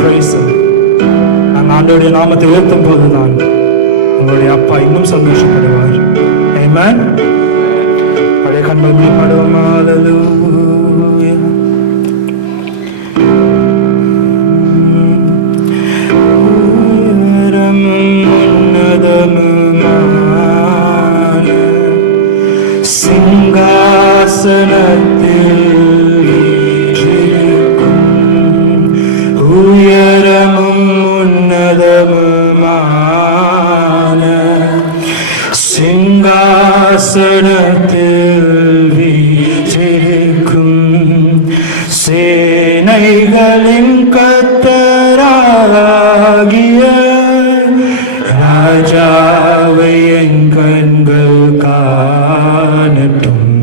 praise him. நாங்கள் ஆண்டவருடைய நாமத்தை உயர்த்தும் போதுதான் உங்களுடைய அப்பா இன்னும் சந்தோஷப்படுவார். Amen. பழைய கண்கள் பாடுவோம். Hallelujah. சிங்காசனத்தில் வீற்றிருக்கும் உயரமும் உன்னதமுமான சிங்காசனத்தில் வீற்றிருக்கும் சேனைகளின் கர்த்தராகிய ராஜாவை என் கண்கள் காணட்டும்.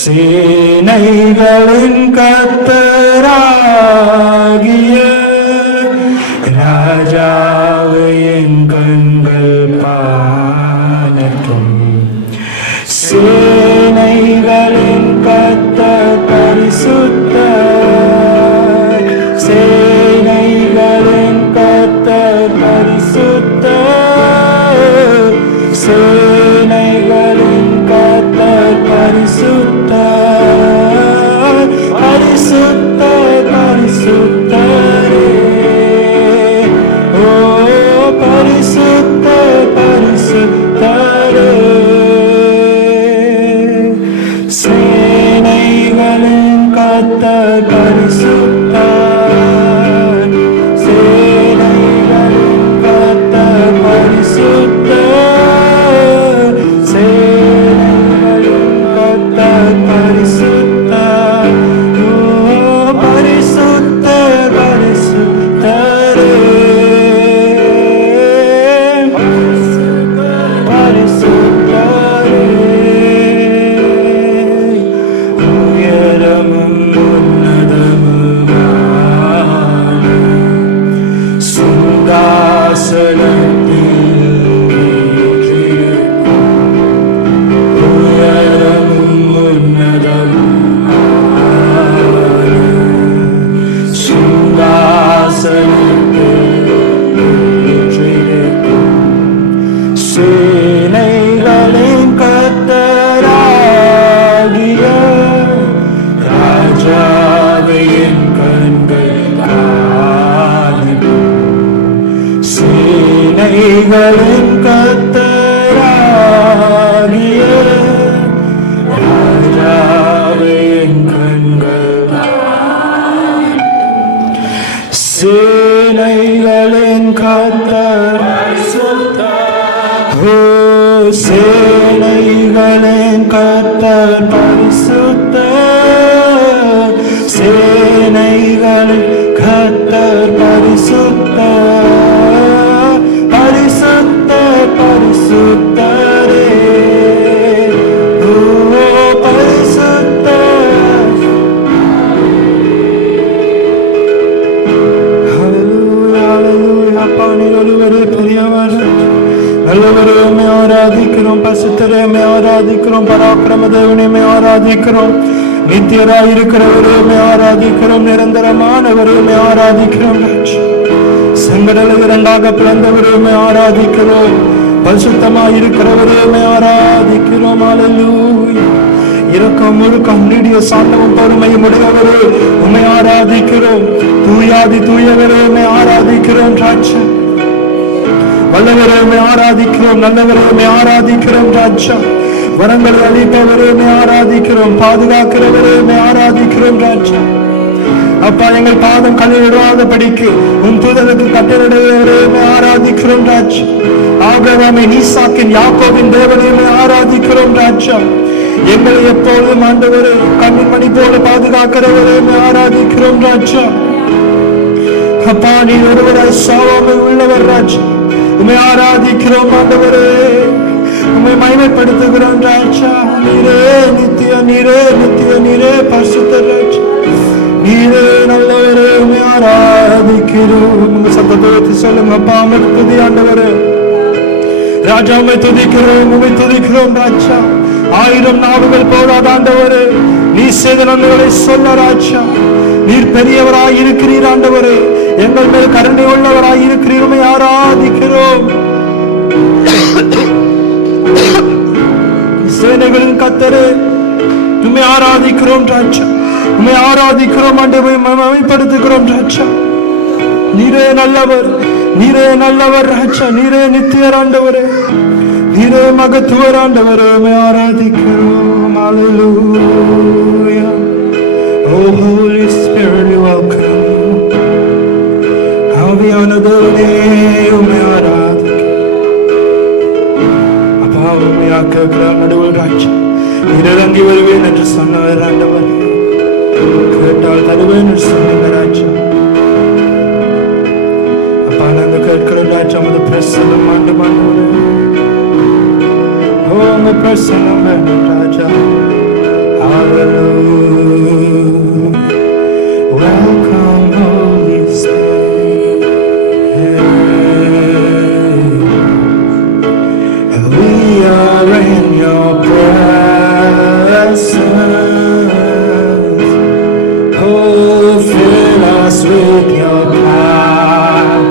சேனைகளின் கர்த்தராகிய ராஜாவை என் கண்கள் காணட்டும். சேனைகளின் கர்த்தர் பரிசுத்தர், சேனைகளின் கர்த்தர் பரிசுத்தர், சேனைகளின் கர்த்தர் பரிசுத்தர், பரிசுத்தர் பரிசுத்தரே. ஓ பரிசுத்தர் பரிசுத்தரே. சேனைகளின் கர்த்தர் பரிசுத்தர், சேனைகளின் கர்த்தர் பரிசுத்தர், சேனைகளின் கர்த்தர் பரிசுத்தர். ஓ பரிசுத்தர் பரிசுத்தரே. பரிசுத்தரே. உயரமும் உன்னதமுமான சிங்காசனத்தில் வீற்றிருக்கும் உயரமும் உன்னதமுமான சிங்காசனத்தில் வீற்றிருக்கும் சேனைகளின் கர்த்தராகிய ராஜாவை என் கண்கள் காணட்டும். சேனைகளின் கர்த்தராகிய ராஜாவை என் கண்கள் காணட்டும். சேனைகளின் கர்த்தர் ஓ சேனைகளின் கர்த்தர் பரிசுத்தர், சேனைகளின் கர்த்தர் பரிசுத்தர், பரிசுத்தர் பரிசுத்தரே. ஓ பரிசுத்தர். ஹல்லேலூயா ஹல்லேலூயா. அப்பா நீர் ஒருவரே பெரியவர், நல்லவரே உம்மை ஆராதிக்கிறோம். பரிசுத்தரே உம்மை ஆராதிக்கிறோம். பராக்கிரம தேவனே உம்மை ஆராதிக்கிறோம். நித்தியராய் இருக்கிறவரே உம்மை ஆராதிக்கிறோம். நிரந்தரமானவரே உம்மை ஆராதிக்கிறோம். செங்கடலை இரண்டாக பிளந்தவரே உம்மை ஆராதிக்கிறோம். பரிசுத்தமாய் இருக்கிறவரே உம்மை ஆராதிக்கிறோம். ஹல்லேலூயா. இரக்கம் முழுக்கம் நீடிய சாந்தமும் பொறுமையும் உடையவரே உம்மை ஆராதிக்கிறோம். தூயாதி தூயவரே உம்மை ஆராதிக்கிறோம். ராஜா வல்லவரே உம்மை ஆராதிக்கிறோம். நல்லவரே உம்மை ஆராதிக்கிறோம். ராஜா வரங்களை அளிப்பவரே உம்மை ஆராதிக்கிறோம். பாதுகாக்கிறவரே உம்மை ஆராதிக்கிறோம். ராஜா அப்பா எங்கள் பாதம் கல்லிடாத படிக்கு உன் தூதனுக்கு கட்டளையிடுவவரே உம்மை ஆராதிக்கிறோம். ராஜா ஆபிரகாமின் ஈசாக்கின் யாக்கோபின் தேவனே உம்மை ஆராதிக்கிறோம். ராஜா எங்களை எப்பொழுதும் ஆண்டவரே கண்ணின் மணி போல பாதுகாக்கிறவரே உம்மை ஆராதிக்கிறோம். ராஜா அப்பா நீ ஒருவராய் சாவாமல் உள்ளவர். ராஜா உம்மை ஆராதிக்கிறோம். ஆண்டவரே உம்மை மகிமைப்படுத்துகிறோம். ராஜா நீரே நித்திய, நீரே நித்திய, நீரே பரிசுத்த. ராஜா நீரே நல்லவரே உம்மை ஆராதிக்கிறோம். உங்க சத்தத்தை சொல்லுங்க. அப்பா உம்மை துதி ஆண்டவரே. ராஜா உம்மை துதிக்கிறோம், உம்மை துதிக்கிறோம். ராஜா 1000 நாவுகள் போதாத ஆண்டவரே நீ செய்த நன்மைகளை சொல்ல. ராஜா நீர் பெரியவராய் இருக்கிறீர் ஆண்டவரே. எங்கள் மேல் கருணை உள்ளவராய் இருக்கிறீர்கள். ஆராதிக்கிறோம். சேனைகளின் கர்த்தரே, உம்மை ஆராதிக்கிறோம் ராஜா. உம்மை ஆராதிக்கிறோம் ஆண்டவரை, மகிமைப்படுத்துகிறோம் ராஜா. நீரே நல்லவர், நீரே நல்லவர் ராஜா. நீரே நித்தியர் ஆண்டவரே, நீரே மகத்துவர் ஆண்டவரே. உம்மை ஆராதிக்கிறோம். ஹalleluya. Oh Holy Spirit, we welcome you. ஆவியானவரே, உம்மை ஆராதிக்கிறோம். அப்பா, உம்மை ஆக்குகிற நடுவில் ராஜா, நீர் இறங்கி வருவேன் என்று சொன்னவர் ஆண்டவரே. கேட்டால் தருவேன் என்று சொன்னீங்க ராஜா. அப்பா, நாங்கள் கேட்கிறோம் ராஜா, உமது பிரசன்னம் ஆண்டவரே. ஓ, உங்க பிரசன்னம் வேணும் ராஜா. Hallelujah. Welcome Holy Spirit. We are in your presence. Oh, fill us with your power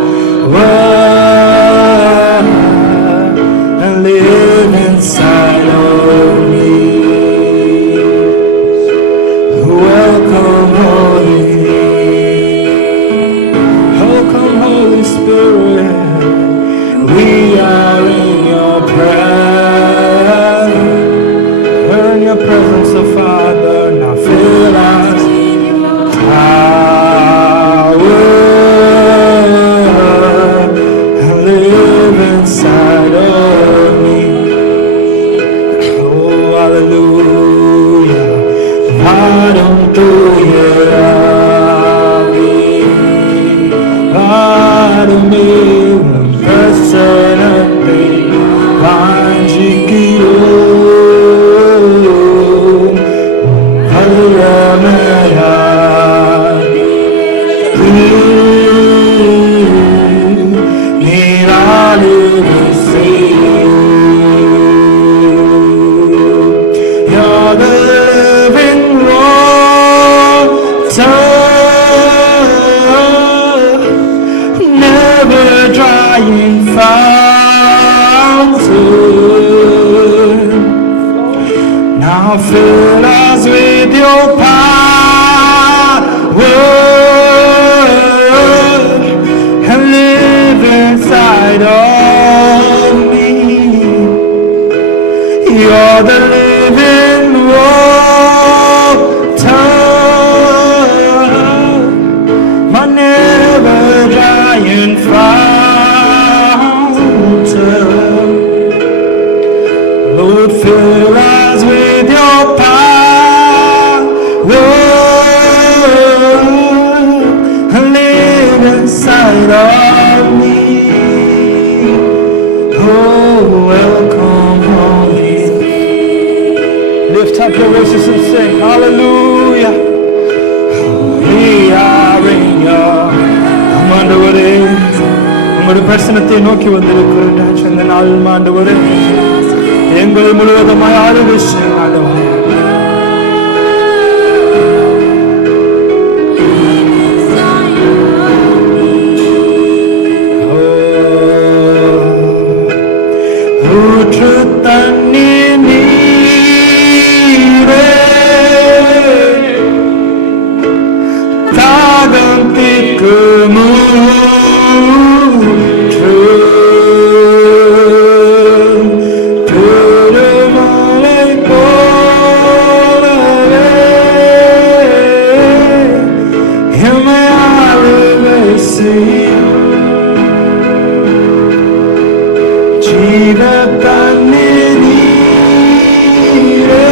and live inside of me. Welcome Holy Spirit. We are in your presence. We're in your presence, oh Father. Now fill us power and live inside of me. Oh, hallelujah. Varum tuye avi, varum evum prasanate vanjikirum valamaya nirali visi. You're the living never drying fountain. Now fill us with your power and live inside of me. You're the living water, my never drying fountain. Lord, fill us with your power and live inside of me. Oh, welcome Holy Spirit. Lift up your voices and sing hallelujah. We are in your ஆண்டவரே, உங்களுடைய பிரசனத்தை நோக்கி வந்திருக்கிறோம் ராஜா. இந்த நாள் ஆண்டவரே, எங்களை முழுவதுமாய் ஆளுகை செய்யுங்க ஆண்டவரே. ஊற்று தண்ணீர் நீரே, தாகம் தீர்க்கும் ஊற்று, பெருமழை போலவே எம்மை ஆளுகை செய்யும். ஜீவ தண்ணீர் நீரே,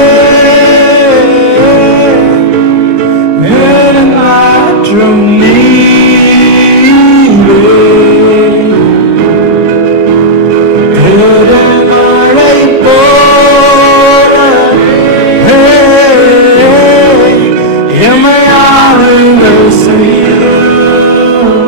மேலும் நீரே, பெருமழை போலவே எம்மை ஆளுகை செய்யும்.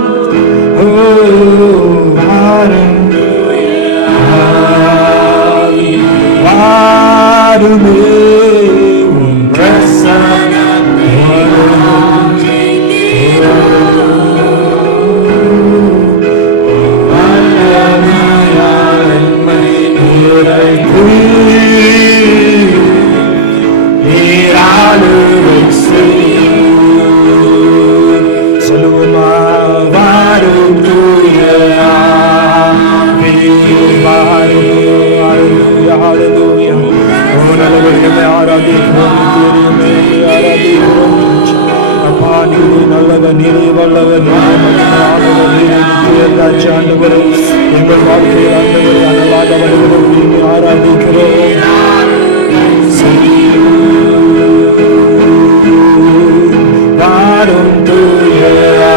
ராஜா ஆண்டவரே, எங்கள் வாழ்க்கையில் ஆண்டவரே அனலாக வருகிறோம், நீங்க ஆராதிக்கிறோம். வாரும் தூயரா.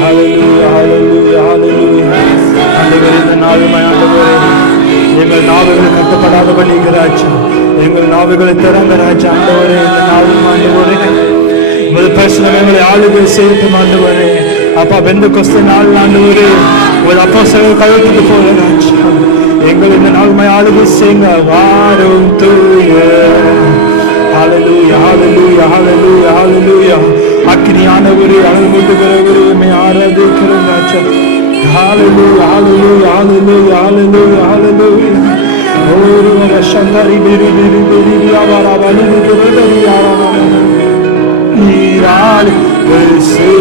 ஹல்லேலூயா, ஹல்லேலூயா, ஹல்லேலூயா. ஆண்டவரே, இந்த நாளுமே ஆண்டவரே, எங்கள் நாவுகளை கட்டப்படாதபடி ராஜா, எங்கள் நாவுகளை திறந்த ராஜா ஆண்டவரே, இந்த நாளும் ஆண்டவரே உமது பிரசனம் எங்களை ஆளுகை செய்யட்டும் ஆண்டவரே. அப்பா, பெந்தெகோஸ்தே நாள் ஆண்டவரே, உமது அப்போஸ்தலர்கள் கழுத்துக்கு போல ராஜா எங்கள் இந்த நாளுமே ஆளுகை செய்யுங்க. வாரும் தூயரா. ஹல்லேலூயா, ஹல்லேலூயா, ஹல்லேலூயா, ஹல்லேலூயா. அக்கினியானவரே, அழுகுகிறவரே, உம்மை ஆராதிக்கிறோம் ராஜா. ஹல்லேலூயா, ஹல்லேலூயா, ஹல்லேலூயா, ஹல்லேலூயா, ஹல்லேலூயா. ஓரு வஷந்தரி பிரி பிரி பிரி யாவரா வலி பிரி யாவரா நீரால் வெசே.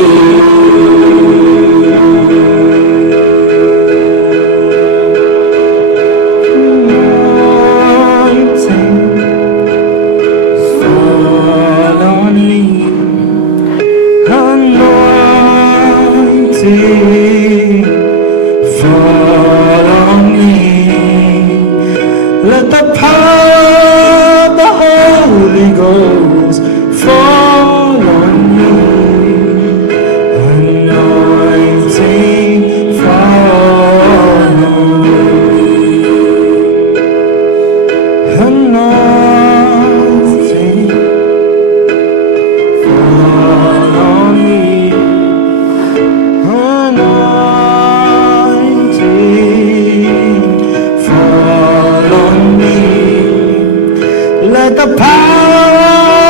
Let the power of the Holy Ghost fall on me. Anointing fall on me. Anointing fall on me. Let the power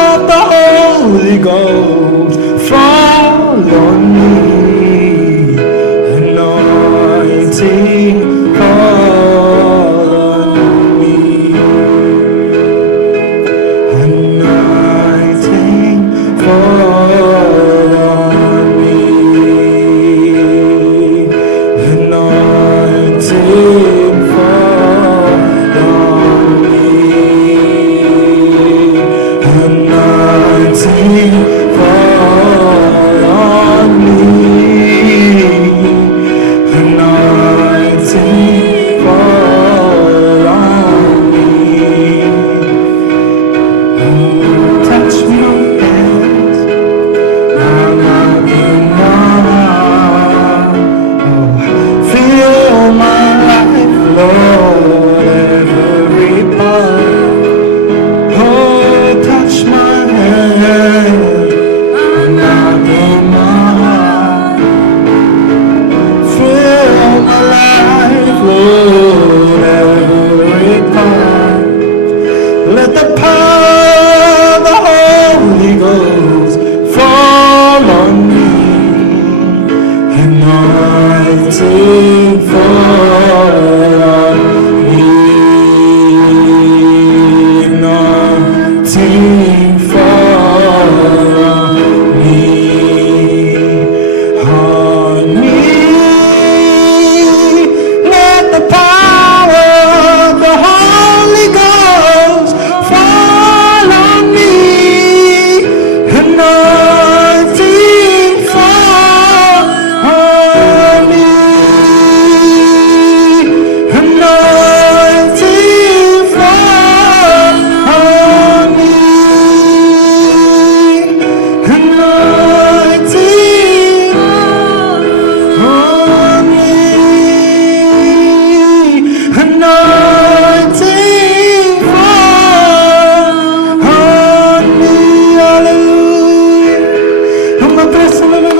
of the Holy Ghost fall on me. Anointing fall on me. Anointing fall on me. Anointing fall on me. Anointing fall on me. Anointing fall on me. Touch my hands, I'm not enough. Fill my life, Lord, every part. Touch my hand, not in my heart. Fill my life, Lord, every part. Let the power of the Holy Ghost fall on me. Anointing fall on me. Anointing fall on me. On me. Let the power of the Holy Ghost fall on me. Anointing fall on me. Anointing fall on me. Anointing on me. Anointing fall on me. Hallelujah. I'm a person of my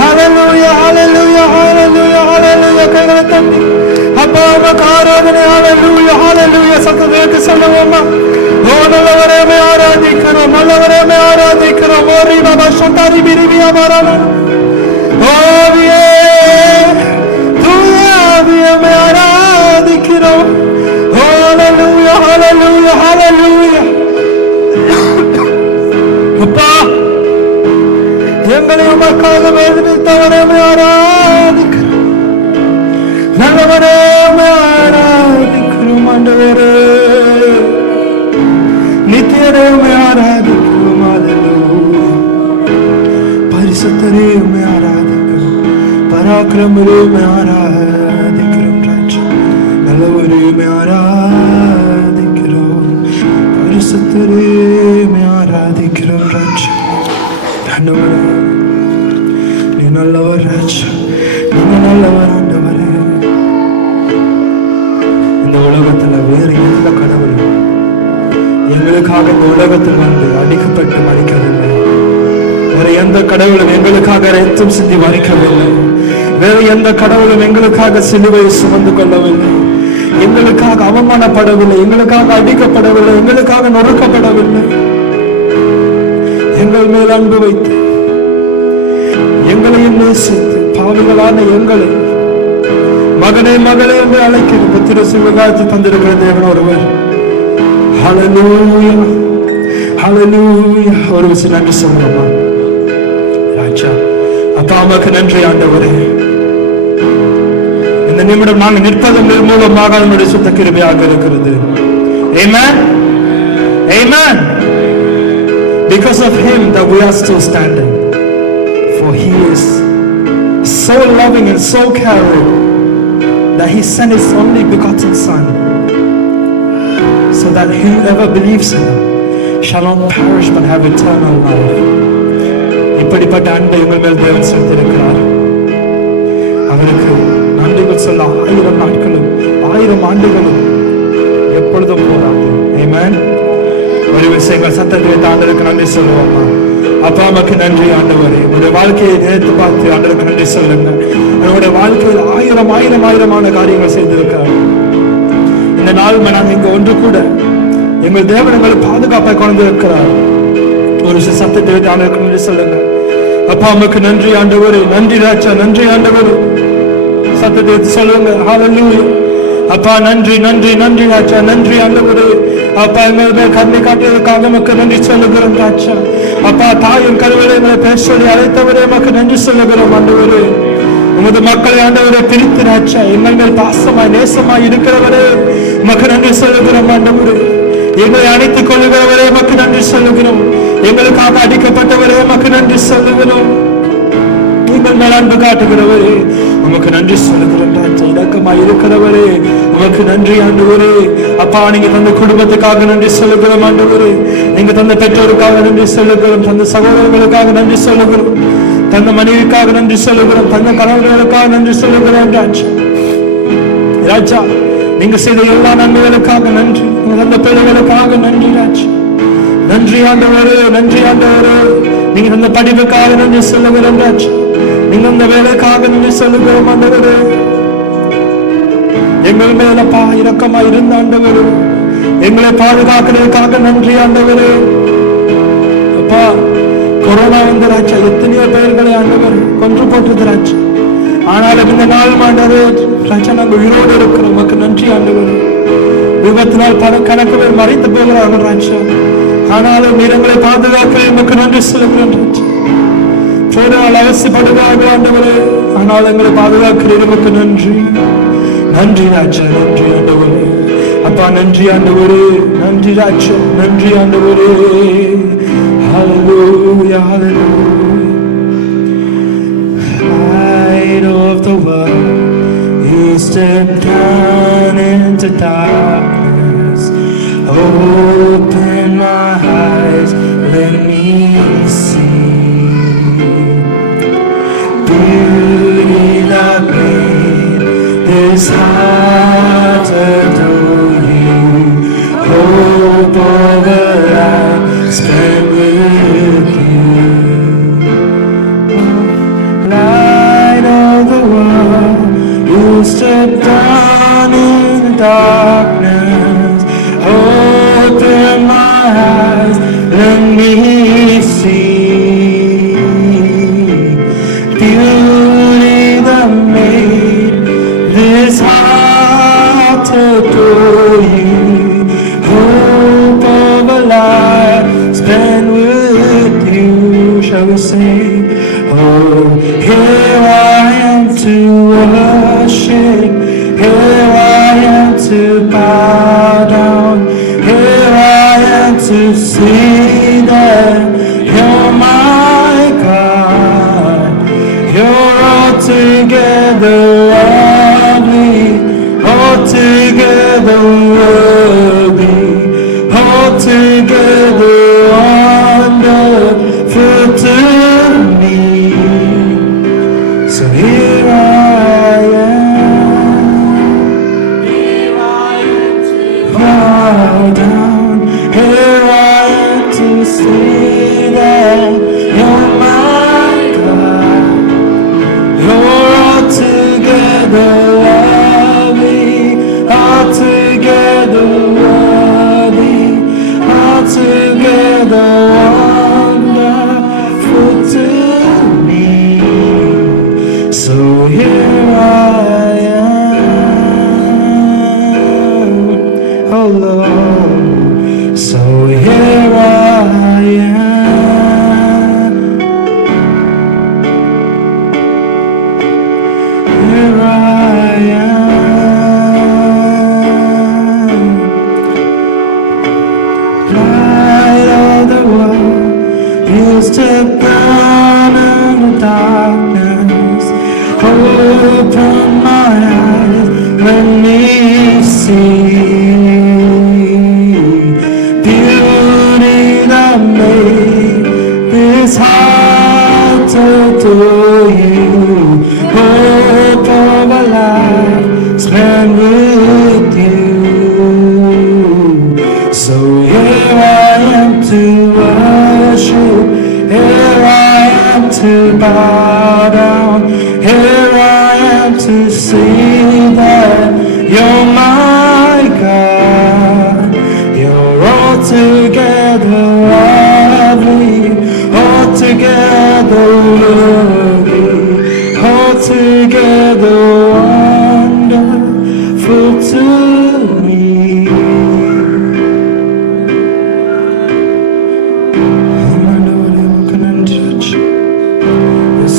Hallelujah, hallelujah, hallelujah, hallelujah. கைகளை தட்டி அப்பா உமக்கு ஆராதனை. ஹalleluya, hallelujah. சத்தத்தை சொல்லுவோமா? ஓ நல்லவரே ஆராதிக்கிறோம், நல்லவரே ஆராதிக்கிறோம். ஓரி பாபா சந்தாரி பிரிவியா மாறானா. ஓவியே தூயாவியே ஆராதிக்கிறோம். ஹalleluya, hallelujah, hallelujah. அப்பா எங்களை உமக்காக வேதனைத்தவரே ஆராதிக்கிறோம், நல்லவரே ஆராதிக்கிறோம். ஆண்டவரே நித்தியரே ஆராதிக்கிறோம். ஹalleluya. பரிசுத்தரே உம்மை ஆராதிக்கிறோம், பராக்கிரமரே உம்மை ஆராதிக்கிறோம் ராஜா, நல்லவரே உம்மை ஆராதிக்கிறோம், பரிசுத்தரே உம்மை ஆராதிக்கிறோம் ராஜா. ஆண்டவரே நீ நல்லவர் ராஜா, நீங்க நல்லவர் ஆண்டவரே. இந்த உலகத்துல வேறு எந்த கடவுளும் எங்களுக்காக இந்த உலகத்தில் வந்து அடிக்கப்பட்டு மறிக்கவில்லை. வேறு எந்த கடவுளும் எங்களுக்காக ரத்தம் சிந்தி மறிக்கவில்லை. வேறு எந்த கடவுளும் எங்களுக்காக சிலுவையை சுமந்து கொள்ளவில்லை. எங்களுக்காக அவமானப்படவில்லை, எங்களுக்காக அடிக்கப்படவில்லை, எங்களுக்காக நொறுக்கப்படவில்லை. எங்கள் மேல் அன்பு வைத்து எங்களையும் நேசித்து பாவிகளான எங்களை மகனே மகளே என்று அழைக்கிற புத்திர சிவகாத்து தந்திருக்கிற தேவன் ஒருவர். ஹல்லேலூயா, ஹல்லேலூயா. ஒரு விஷயம் நன்றி சொல்லுமா ராஜா. அப்பா அம்மாக்கு நன்றி ஆண்டவரே. இந்த நிமிடம் நாங்கள் நிற்பதன் மூலமாக நம்முடைய சுத்த கிருபையாக இருக்கிறது. Amen. Amen. Because of him that we are still standing. For he is so loving and so caring that he sent his only begotten son, so that whoever believes in him shall not perish but have eternal life. இப்படிப்பட்ட அன்பை உங்கள் மேல் தேவன் செலுத்தியிருக்கிறார். அவருக்கு நன்றிகள் சொல்ல 1000 நாட்களும் 1000 ஆண்டுகளும் எப்பொழுதும் போராது. ஆமென். ஒரு விஷயங்கள் சத்தத்தை ஆண்டவருக்கு நன்றி சொல்லுவோமா? அப்பா அம்மாக்கு நன்றி ஆண்டவரே. உங்களுடைய வாழ்க்கையை நினைத்து பார்த்து ஆண்டவருக்கு நன்றி சொல்லுங்க. உங்களுடைய வாழ்க்கையில் 1000 காரியங்கள் செய்திருக்கிறார். இந்த நாள் நாங்கள் இங்கு ஒன்று கூட எங்கள் தேவன் எங்களை பாதுகாப்பாக கொண்டிருக்கிறார். ஒரு சத்தத்தை ஆண்டவருக்கு நன்றி சொல்லுங்க. அப்பா அம்மாக்கு நன்றி ஆண்டவரே. நன்றி ராஜா, நன்றி ஆண்டவரே. சத்தத்தை சொல்லுங்க. ஹல்லேலூயா. அப்பா நன்றி நன்றி நன்றி ராஜா, நன்றி ஆண்டவரே. அப்பா எங்களை கண்ணை காட்டியதற்காக நமக்கு நன்றி சொல்லுகிறோம் ராஜா. அப்பா தாயும் கருவிலை எங்களை பேச சொல்லி அழைத்தவரே நமக்கு நன்றி சொல்லுகிறோம் ஆண்டவரே. உமது மக்களை ஆண்டவரை பிரித்து ராஜா எங்கள் மேல் பாசமாய் நேசமாய் இருக்கிறவரே நமக்கு நன்றி சொல்லுகிறோம் ஆண்டவரே. எங்களை அணைத்துக் கொள்ளுகிறவரே நமக்கு நன்றி சொல்லுகிறோம். எங்களுக்காக அடிக்கப்பட்டவரே நமக்கு நன்றி சொல்லுகிறோம். எங்கள் மேல் அன்பு காட்டுகிறவரே உமக்கு நன்றி சொல்லுகிறோம் ராஜா. இலக்கமாய் இருக்கிறவரே உமக்கு நன்றி ஆண்டவரே. அப்பா நீங்க தந்த குடும்பத்துக்காக நன்றி சொல்லுகிறோம் ஆண்டவரே. நீங்க தந்த பெற்றோருக்காக நன்றி சொல்லுகிறோம், தந்த சகோதரர்களுக்காக நன்றி சொல்லுகிறோம், தந்த மனைவிக்காக நன்றி சொல்லுகிறோம், தந்த கணவர்களுக்காக நன்றி சொல்லுகிறோம் ராஜா. ராஜா நீங்க செய்த எல்லா நன்மைகளுக்காக நன்றி, தந்த பிள்ளைகளுக்காக நன்றி ராஜா. நன்றி ஆண்டவரே, நன்றி ஆண்டவரே. நீங்க தந்த படிப்புக்காக நன்றி சொல்லுகிறோம் ராஜா. நீங்க அந்த வேலைக்காக நன்றி சொல்லுகிறோம் ஆண்டவரே. எங்கள் மேலப்பா இரக்கமா இருந்த ஆண்டவரே, எங்களை பாதுகாக்கிறதுக்காக நன்றி ஆண்டவரே. அப்பா கொரோனா வந்த ராஜா எத்தனையோ பெயர்களை ஆண்டவர் கொன்று போட்டது ராஜா. ஆனாலும் இந்த நாள் ஆண்டவரே ராஜா நாங்கள் உயிரோடு இருக்கிறோம். உமக்கு நன்றி ஆண்டவரே. விபத்தினால் பல கணக்கு பேர் மறைத்து போகிறார்கள் ராஜா. ஆனாலும் நீரங்களை பாதுகாக்க உமக்கு நன்றி சொல்லுகிறேன் ராஜா. போனால் அவசியப்படுகிறார்கள் ஆண்டவரே, ஆனால் எங்களை பாதுகாக்கிறேன். உமக்கு நன்றி நன்றி ராஜா, நன்றி ஆண்டவரே. அப்பா நன்றி ஆண்டவரே, நன்றி ராஜா, நன்றி ஆண்டவரே. Hallelujah, hallelujah. Light of the world, you step down into darkness. Open my eyes, let me see beauty that made this heart adore you. Hope of a life spent with you. Light of the world, you step down in the darkness. Open my eyes, let me see beauty that made this heart adore you. Hope of a life spent with you. Shall we sing? Oh, here I am to worship, here I am to bow down, here I am to see that you're my God. that you're my God. You're altogether lovely, altogether worthy, altogether wonderful to me. So here I am, oh Lord. So here I am, here I am, light of the world, you step down in the darkness. Open my eyes, let me see beauty that made this heart adore you. Hope of a life spent with you. So here I am to worship, here I am to bow down, here I am to see that you're my God. You're altogether lovely, altogether worthy, altogether wonderful to me.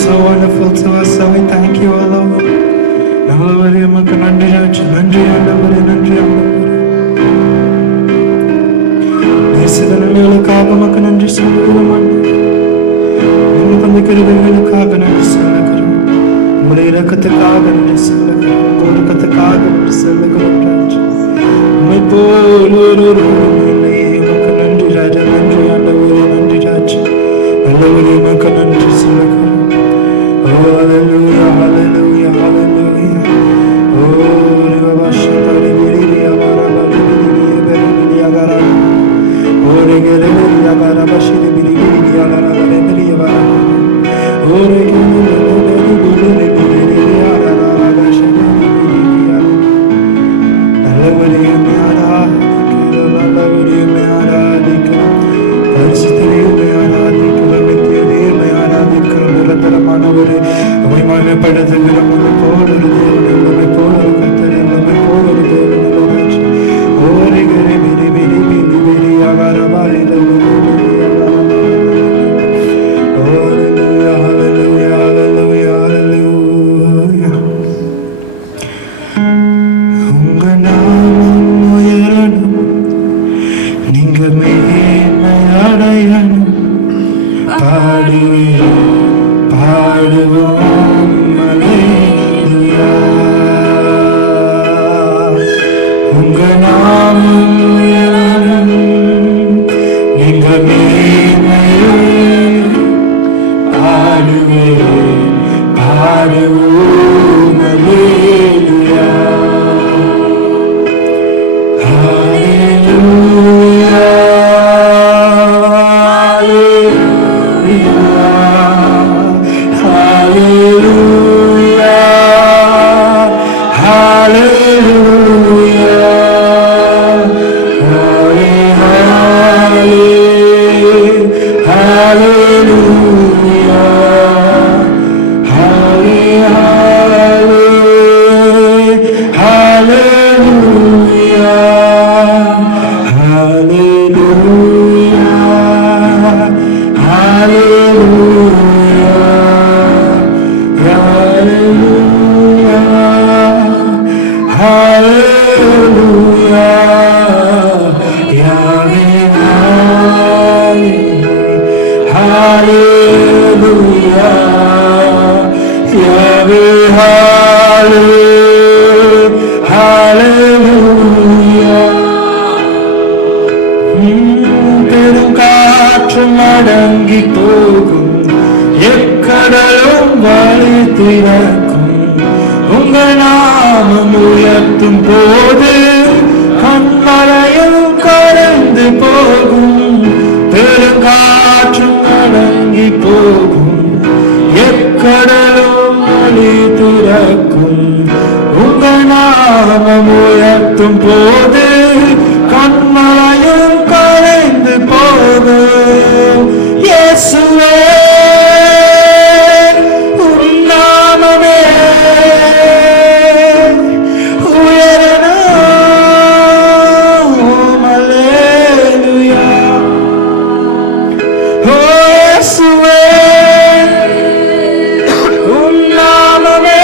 So wonderful to us, so we thank you, O Lord. நல்லவரே உமக்கு நன்றி ஆச்சு, நன்றி ஆண்டவரே, நன்றி ஆண்டவரே. நேசித்த நன்மைகளுக்காக உமக்கு நன்றி சொல்லுகிறோம் ஆண்டவரே. நீங்க தந்த கிருபைகளுக்காக நன்றி சொல்லுகிறோம். உங்களுடைய இரக்கத்துக்காக நன்றி சொல்லுகிறோம். உங்கள் இரக்கத்துக்காக நன்றி சொல்லுகிறோம் ராஜா. உம்மை போல் ஒருவரும் இல்லையே. உமக்கு நன்றி ராஜா, நன்றி ஆண்டவரே, நன்றி ராஜா. நல்லவரே உமக்கு நன்றி சொல்லுகிறோம். Hallelujah, hallelujah, hallelujah. Oh, Riva Shatari Viri Amara Viri Viri Agara. Oh, Regere Viri Agara Bashiri Viri Viri Agara Viri Agara. Oh, Regere Viri Viri Agara Bashiri Viri Agara. Nalaveri Meara, Nalaveri Meara, Parisitari Meara, Mitri Meara, Manavari, we might have better than the Polo, the Polo, the Polo, oh, Rigari, Agarabari, hallelujah, hallelujah, hallelujah, hallelujah. Unganam Moyaranum, Ningame Mayarayanum, Padu. பாடுவோம் அல்லேலூயா. உங்க நாமம் உயரும், நீங்க மேன்மையே பாடுவேன், பாடுவோம் அல்லேலூயா. ஹல்லேலூயா, பெருங்காற்றும் அடங்கி போகும், எக்கடலும் வழி திறக்கும். உங்க நாமம் உயர்த்தும் போது கண்மலையும் கடந்து போகும். பெருங்காற்றும் நாமம் உயர்த்தும் போது கண்மலையும் கரைந்து போகும். இயேசுவே உம் நாமமே உயரணும். அல்லேலூயா. ஓ இயேசுவே உம் நாமமே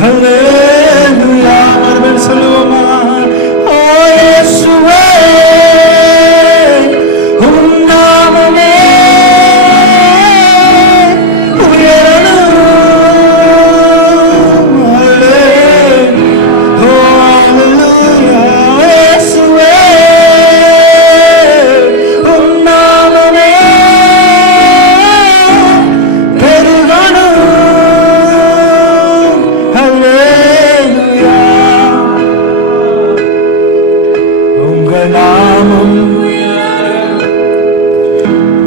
ஹல்லேலூயா. மறுபடியும் சொல்லுவோமா? ஓ இயேசுவே உம் நாமமே உயரணும். ஹல்லேலூயா. ஓ ஹல்லேலூயா. இயேசுவே உம் நாமமே பெருகணும். ஹல்லேலூயா. உங்க நாமம்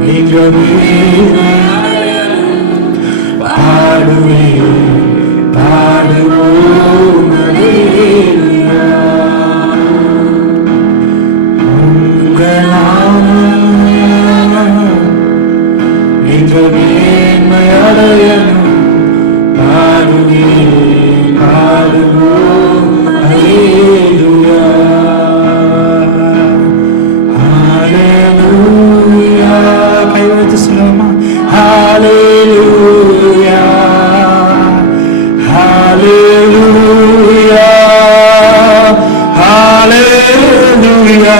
நீங்க பாடுவேன் பாடுவோம். ஹல்லேலூயா. உங்க நாமம் நீங்க மேன்மை அடையணும். பாடுவேன் பாடுவோம். ஹல்லேலூயா. ஹல்லேலூயா. கை வைத்து சொல்லுவோமா? ஹல்லேலூயா. ஹல்லேலூயா. ஹல்லேலூயா.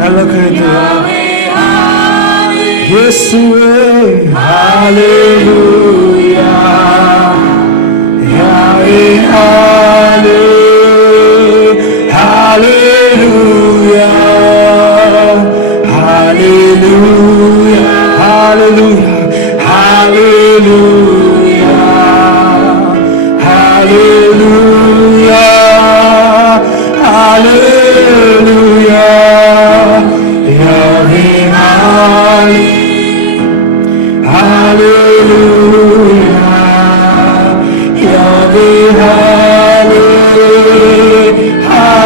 நல்ல கருத்து. இயேசுவே ஹல்லேலூயா. யாவே ஹல்லேலூயா. ஹல்லேலூயா. ஹல்லேலூயா. ஹல்லேலூயா. ஹல்லேலூயா. ஹல்லேலூயா. யாவே ஹல்லேலூயா. யாவே ஹல்லேலூயா.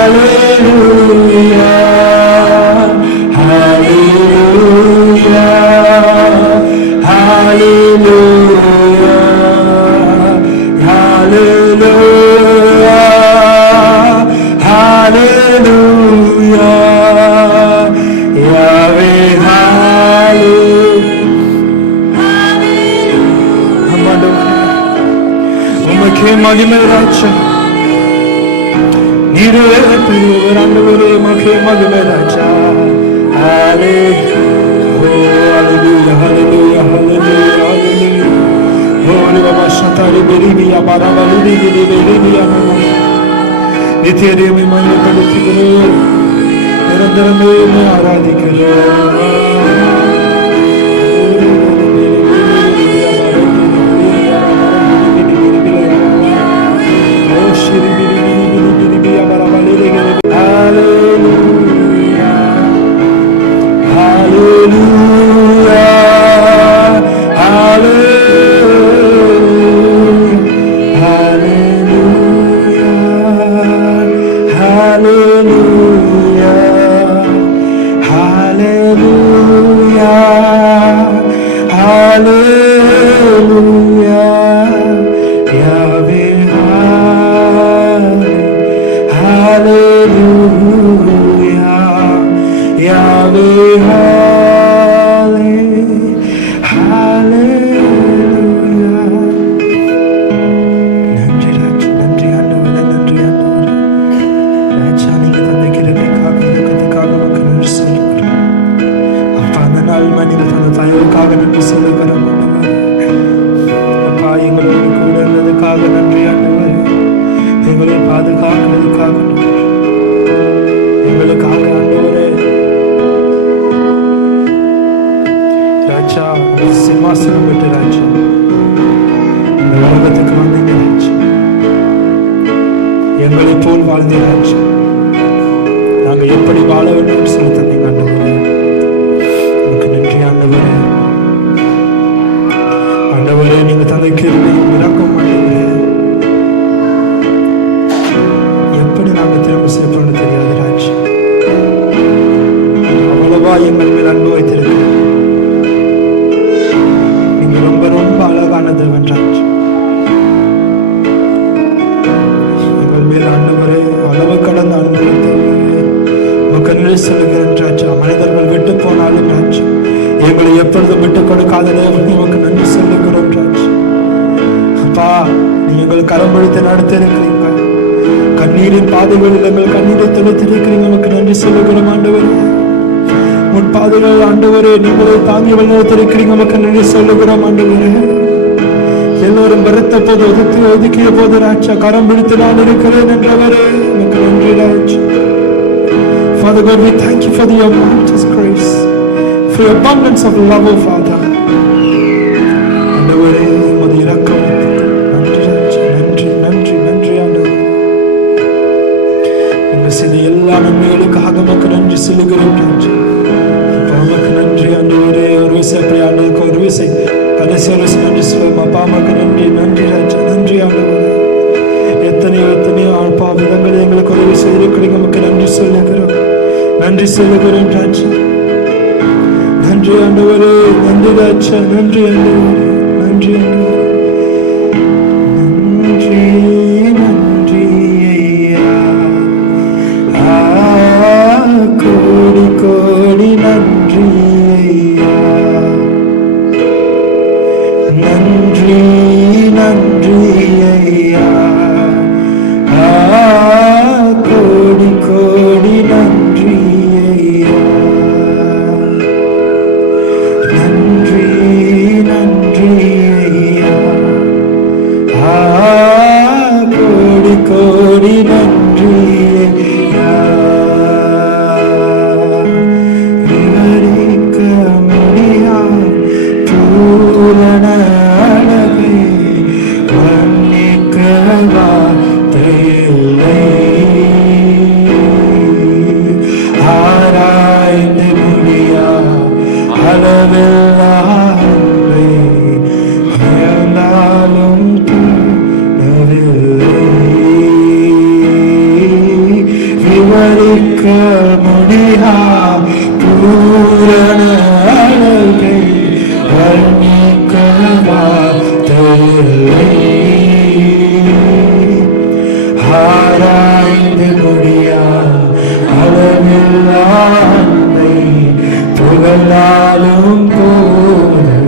ஹல்லேலூயா. ஹல்லேலூயா. ஹல்லேலூயா. ஹல்லேலூயா. யாவே உமக்கே மகிமை ராஜா. நீரே பெரியவர் ஆண்டவரே. உமக்கே மகிமை ராஜா. ஹல்லேலூயா. ஹல்லேலூயா. ஹல்லேலூயா. ஹல்லேலூயா. ஓரி பாபா சதாரி பெரியா பரவலி பெரியா. நித்திய தேவி மகிமைப்படுத்துகிறோம். நிரந்தரமே ஆராதிக்கிறோம். சிம்மாசனம் பெற்ற ராஜ்யம் இந்த உலகத்துக்கு வந்தீங்க ராஜ்யம். எங்களை போல் வாழ்ந்த ராஜ்யம். நாங்க எப்படி வாழ வேண்டும் சொல்லி தந்தீங்க ஆண்டவரே. உங்களுக்கு நன்றி ஆண்டவரே. ஆண்டவரே எங்கள் மேல் அன்பு வைத்திருக்கிறீர்கள். நீங்க ரொம்ப ரொம்ப அழகான தேவன் ராஜா. எங்கள் மேல் ஆண்டவரே அளவு கடந்த அன்பு வைத்தவரே உமக்கு நன்றி சொல்லுகிறேன் ராஜா. மனிதர்கள் விட்டு போனாலும் ராஜா எங்களை எப்பொழுதும் விட்டுக் கொடுக்காத தேவன் உமக்கு நன்றி சொல்லுகிறோம் ராஜா. அப்பா நீங்க எங்கள் கரம் பிடித்து நடத்தி இருக்கிறீங்க. கண்ணீரின் பாதைகளில் எங்கள் கண்ணீரை தெளித்திருக்கிறீங்க. உமக்கு நன்றி சொல்லுகிறோம் ஆண்டவரே. உன் பாதைகள் ஆண்டவரே நீங்களே தாங்கி வழிநடத்திருக்கிறீங்க. உமக்கு நன்றி சொல்லுகிறோம் ஆண்டவரே. எல்லோரும் வெறுத்த போது ஒதுக்கிய போது ராஜா கரம் பிடித்து நான் இருக்கிறேன் என்றவரே உமக்கு நன்றி ராஜா. Father God, we thank you for the abundance of grace, for the abundance of love, oh Father. ஆண்டவரே உமது இரக்கம் நன்றி ராஜா. நன்றி நன்றி நன்றி ஆண்டவரே. நீங்க செய்த எல்லா நன்மைகளுக்காக உமக்கு நன்றி சொல்லுகிறேன் ராஜா. உமக்கு நன்றி ஆண்டவரே. ஒரு விசை அப்படி ஆண்டவருக்கு ஒரு விசை கடைசி ஒரு விசை நன்றி சொல்லுவோம். அப்பா உமக்கு நன்றி நன்றி ராஜா. நன்றி ஆண்டவரே. எத்தனையோ எத்தனையோ அப்பா விதங்கள் எங்களுக்கு உதவி செய்திருக்கிறீங்க. உமக்கு நன்றி சொல்லுகிறோம். நன்றி சொல்லுகிறேன் ராஜா. நன்றி ஆண்டவரே. நன்றி ராஜா. நன்றி ஆண்டவரே. நன்றி ஆண்டவரே. நன்றி நன்றி ஐயா. கோடி கோடி நன்றி ஐயா. நன்றி நன்றி ஐயா. கோடி கோடி நன்றி ஐயா. நன்றி நன்றி ஐயா. கோடி கோடி நன்றி ஐயா. விவரிக்க முடியா பூரண அழகை வர்ணிக்க வார்த்தையில்லை. ஆராய்ந்து முடியா அளவில்லா அன்பை உயர்ந்தாலும் தூண்டவில்லை. விவரிக்க முடியா பூரண அழகை வர்ணிக்க வார்த்தையில்லை. ஆராய்ந்து முடியா அளவில்லா அன்பை புகழாலும் போதவில்லை.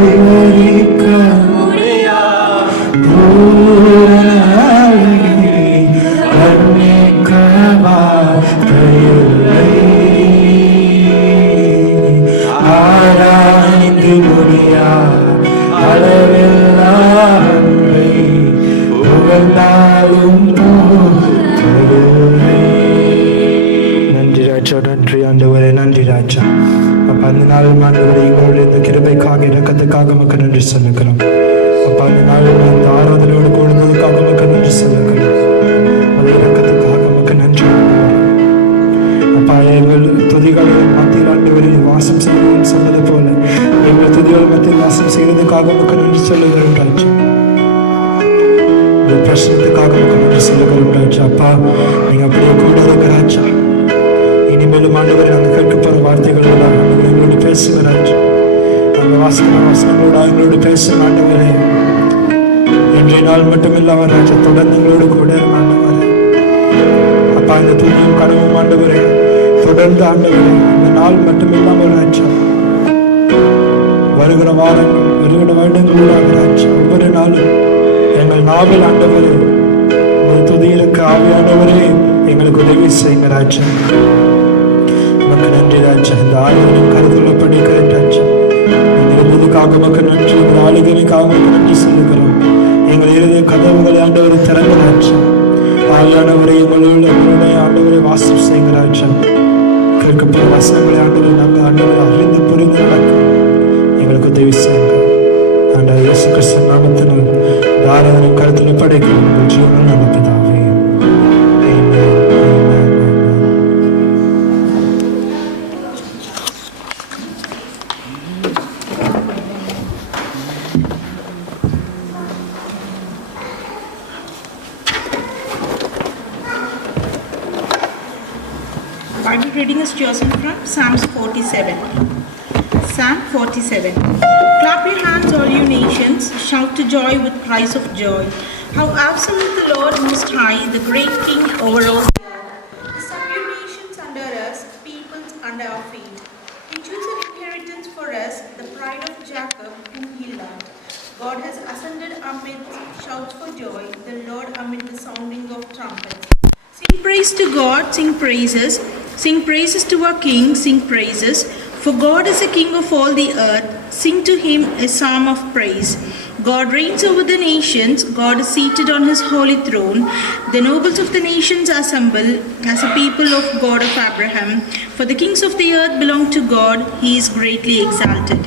விவரிக்க முடியா பூரண அழகை வர்ணிக்க வார்த்தையில்லை. ஆராய்ந்து முடியா அளவில்லா அன்பை புகழாலும் போதவில்லை. நன்றி ராஜா. நன்றி ஆண்டவரே. நன்றி ராஜா. அப்பா அந்த நாள் ஆண்டவரே எங்களுடைய இந்த கிருபைக்காக இரக்கத்துக்காக உமக்கு நன்றி சொல்லுகிறோம். அப்பா அந்த நாள் இந்த ஆராதனையோடு கூடுதலுக்காக உமக்கு நன்றி சொல்லுகிறோம். அந்த இரக்கத்துக்காக உமக்கு நன்றி. அப்பா எங்கள் துதிகள் மத்தியில் ஆண்டவரே வாசம் செய்யணும்னு சொன்னது போல எங்கள் துதிகள் மத்தியில் வாசம் செய்வதற்காக உமக்கு நன்றி சொல்லுகிறோம் ராஜா. இந்த பிரச்சனத்துக்காக உமக்கு நன்றி சொல்லுகிறோம் ராஜா. அப்பா நீங்க அப்படியே கூட இருக்க ராஜா. இனிமேலும் ஆண்டவரை நாங்கள் கேட்க போகிற வார்த்தைகள் எங்களோடு பேசுங்க ராஜா. நாங்கள் வாசிக்கிற வசனங்களோட எங்களோடு பேசுங்க ஆண்டவரே. இன்றைய நாள் மட்டும் இல்லாமல் ராஜா தொடர்ந்து எங்களோடு கூட ஆண்டவரே. அப்பா இந்த தூணியும் கனவும் ஆண்டவரே தொடர்ந்து ஆண்டவரே இந்த நாள் மட்டும் இல்லாமல் ராஜா வருகிற வாரங்கள் வருகிற வருடங்களோட ராஜா ஒவ்வொரு நாளும் எங்கள் நாவில் ஆண்டவரே இந்த துதியிலுக்கு ஆவியானவரே எங்களுக்கு உதவி செய்யுங்க ராஜா. உமக்கு நன்றி ராஜா. இந்த ஆளுநரும் கருதுள்ளபடி ராஜா நீங்கள் இருந்ததுக்காக உமக்கு நன்றி. இந்த ஆளுநருக்காக உமக்கு நன்றி சொல்லுகிறோம். எங்கள் இறுதி கதவுகளை ஆண்டவரை திறந்த ராஜா. ஆவியானவரை எங்களுடைய ஆண்டவரை வாசம் செய்யுங்க ராஜா. கேட்கப்பட்ட வசனங்களை ஆண்டவரை நாங்கள் ஆண்டவரை அறிந்து புரிந்து நடக்க எங்களுக்கு உதவி செய்யுங்க. ஆண்டவர் இயேசு கிறிஸ்து நாமத்தினால் ஆராதனை கருத்தில் படைக்கிறோம். உங்கள் ஜீவனம் நடப்பதாவே. Bible reading is chosen from Psalms 47. Psalm 47. Clap your hands, all you nations. Shout to joy with cries of joy. How awesome is the Lord Most High, the great King over all the earth. He subdued nations under us, peoples under our feet. He chose an inheritance for us, the pride of Jacob, whom he loved. God has ascended amid shouts for joy, the Lord amid the sounding of trumpets. Sing praise to God, sing praises to our King, sing praises. For God is the King of all the earth, sing to him a psalm of praise. God reigns over the nations, God is seated on his holy throne. The nobles of the nations assemble as a people of God of Abraham. For the kings of the earth belong to God, he is greatly exalted.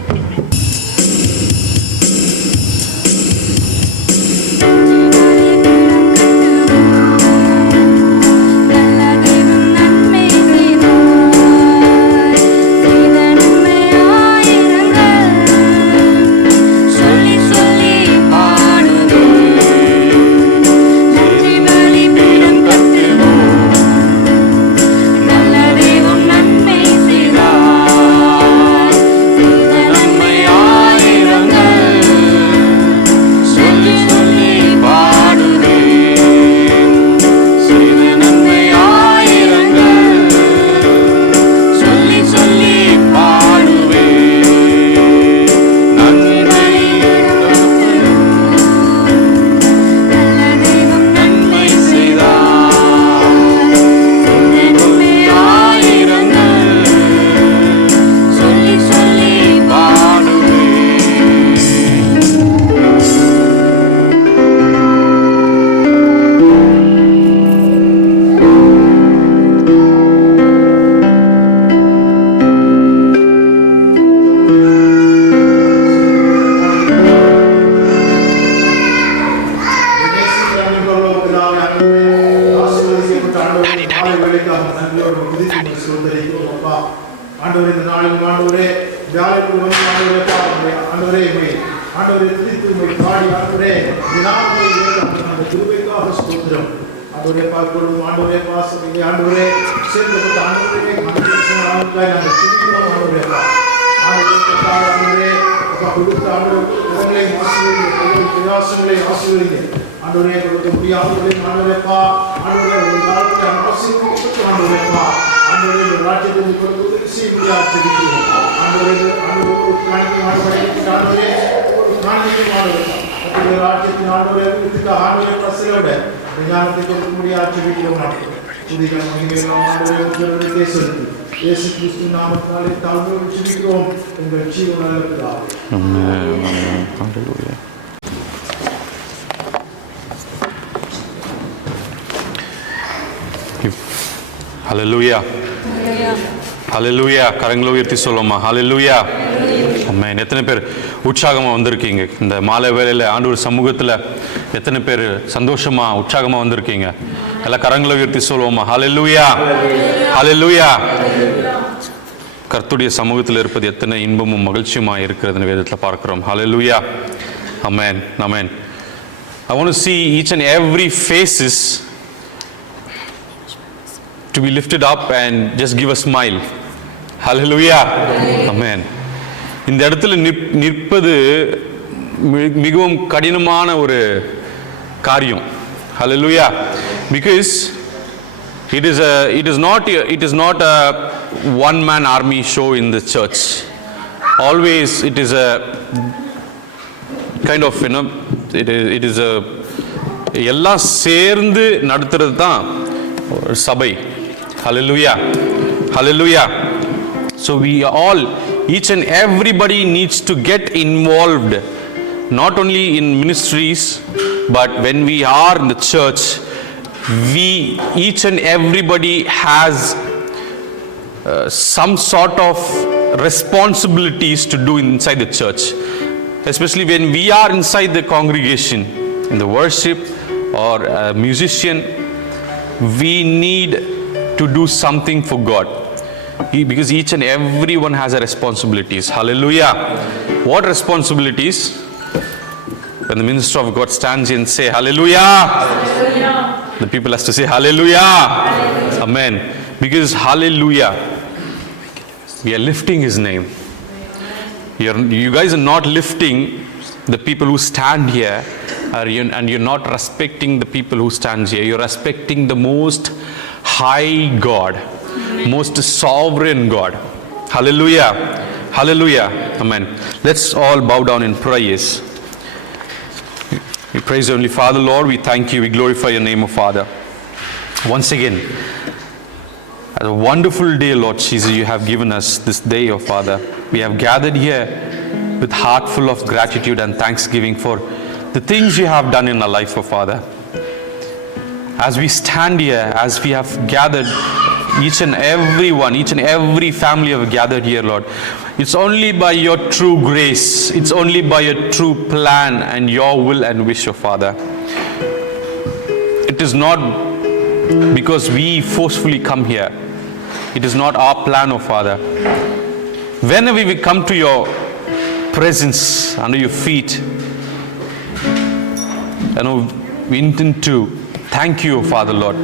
Hallelujah. Hallelujah. கரங்களை உயர்த்தி சொல்லுமா. Hallelujah. ஆமென். எத்தனை பேர் உற்சாகமா வந்திருக்கீங்க இந்த மாலை வேளையில ஆண்டவர் சமூகத்துல? எத்தனை பேர் சந்தோஷமா உற்சாகமா வந்திருக்கீங்க? எல்லாம் கரங்களை உயர்த்தி சொல்லுவோமா. Hallelujah. Hallelujah. கர்த்தருடைய சமூகத்தில் இருப்பது எத்தனை இன்பமும் மகிழ்ச்சியுமா இருக்கிறதுன்னு வேதத்தில் பார்க்கிறோம். Hallelujah. Amen. Amen. I want to see each and every faces to be lifted up and just give a smile. Hallelujah. Amen. இந்த இடத்துல நிற்பது மிகவும் கடினமான ஒரு காரியம். Hallelujah. Because it is not a one man army show in the church. Always it is a kind of, it is a எல்லாம் சேர்ந்து நடத்துறது தான் சபை. Hallelujah. Hallelujah. So each and everybody needs to get involved, not only in ministries, but when we are in the church, each and everybody has some sort of responsibilities to do inside the church, especially when we are inside the congregation, in the worship or a musician. We need to do something for God, because each and everyone has a responsibilities. Hallelujah. What responsibilities? When the minister of God stands and say hallelujah, hallelujah, the people has to say hallelujah. Hallelujah. Amen. Because hallelujah, we are lifting his name. You guys are not lifting the people who stand here, and you're not respecting the people who stand here. You're respecting the most high God, most sovereign God. Hallelujah. Hallelujah. Amen. Let's all bow down in praise. We praise Heavenly Father, Lord. We thank you. We glorify your name, O Father. Once again, a wonderful day, Lord Jesus, you have given us this day, O Father. We have gathered here with heart full of gratitude and thanksgiving for the things you have done in our life, O Father. As we stand here, as we have gathered, each and every family have gathered here, Lord. It's only by your true grace, it's only by your true plan and your will and wish, O Father. It is not because we forcefully come here. It is not our plan, O Father. Whenever we come to your presence, under your feet, we intend to thank you, O Father, Lord,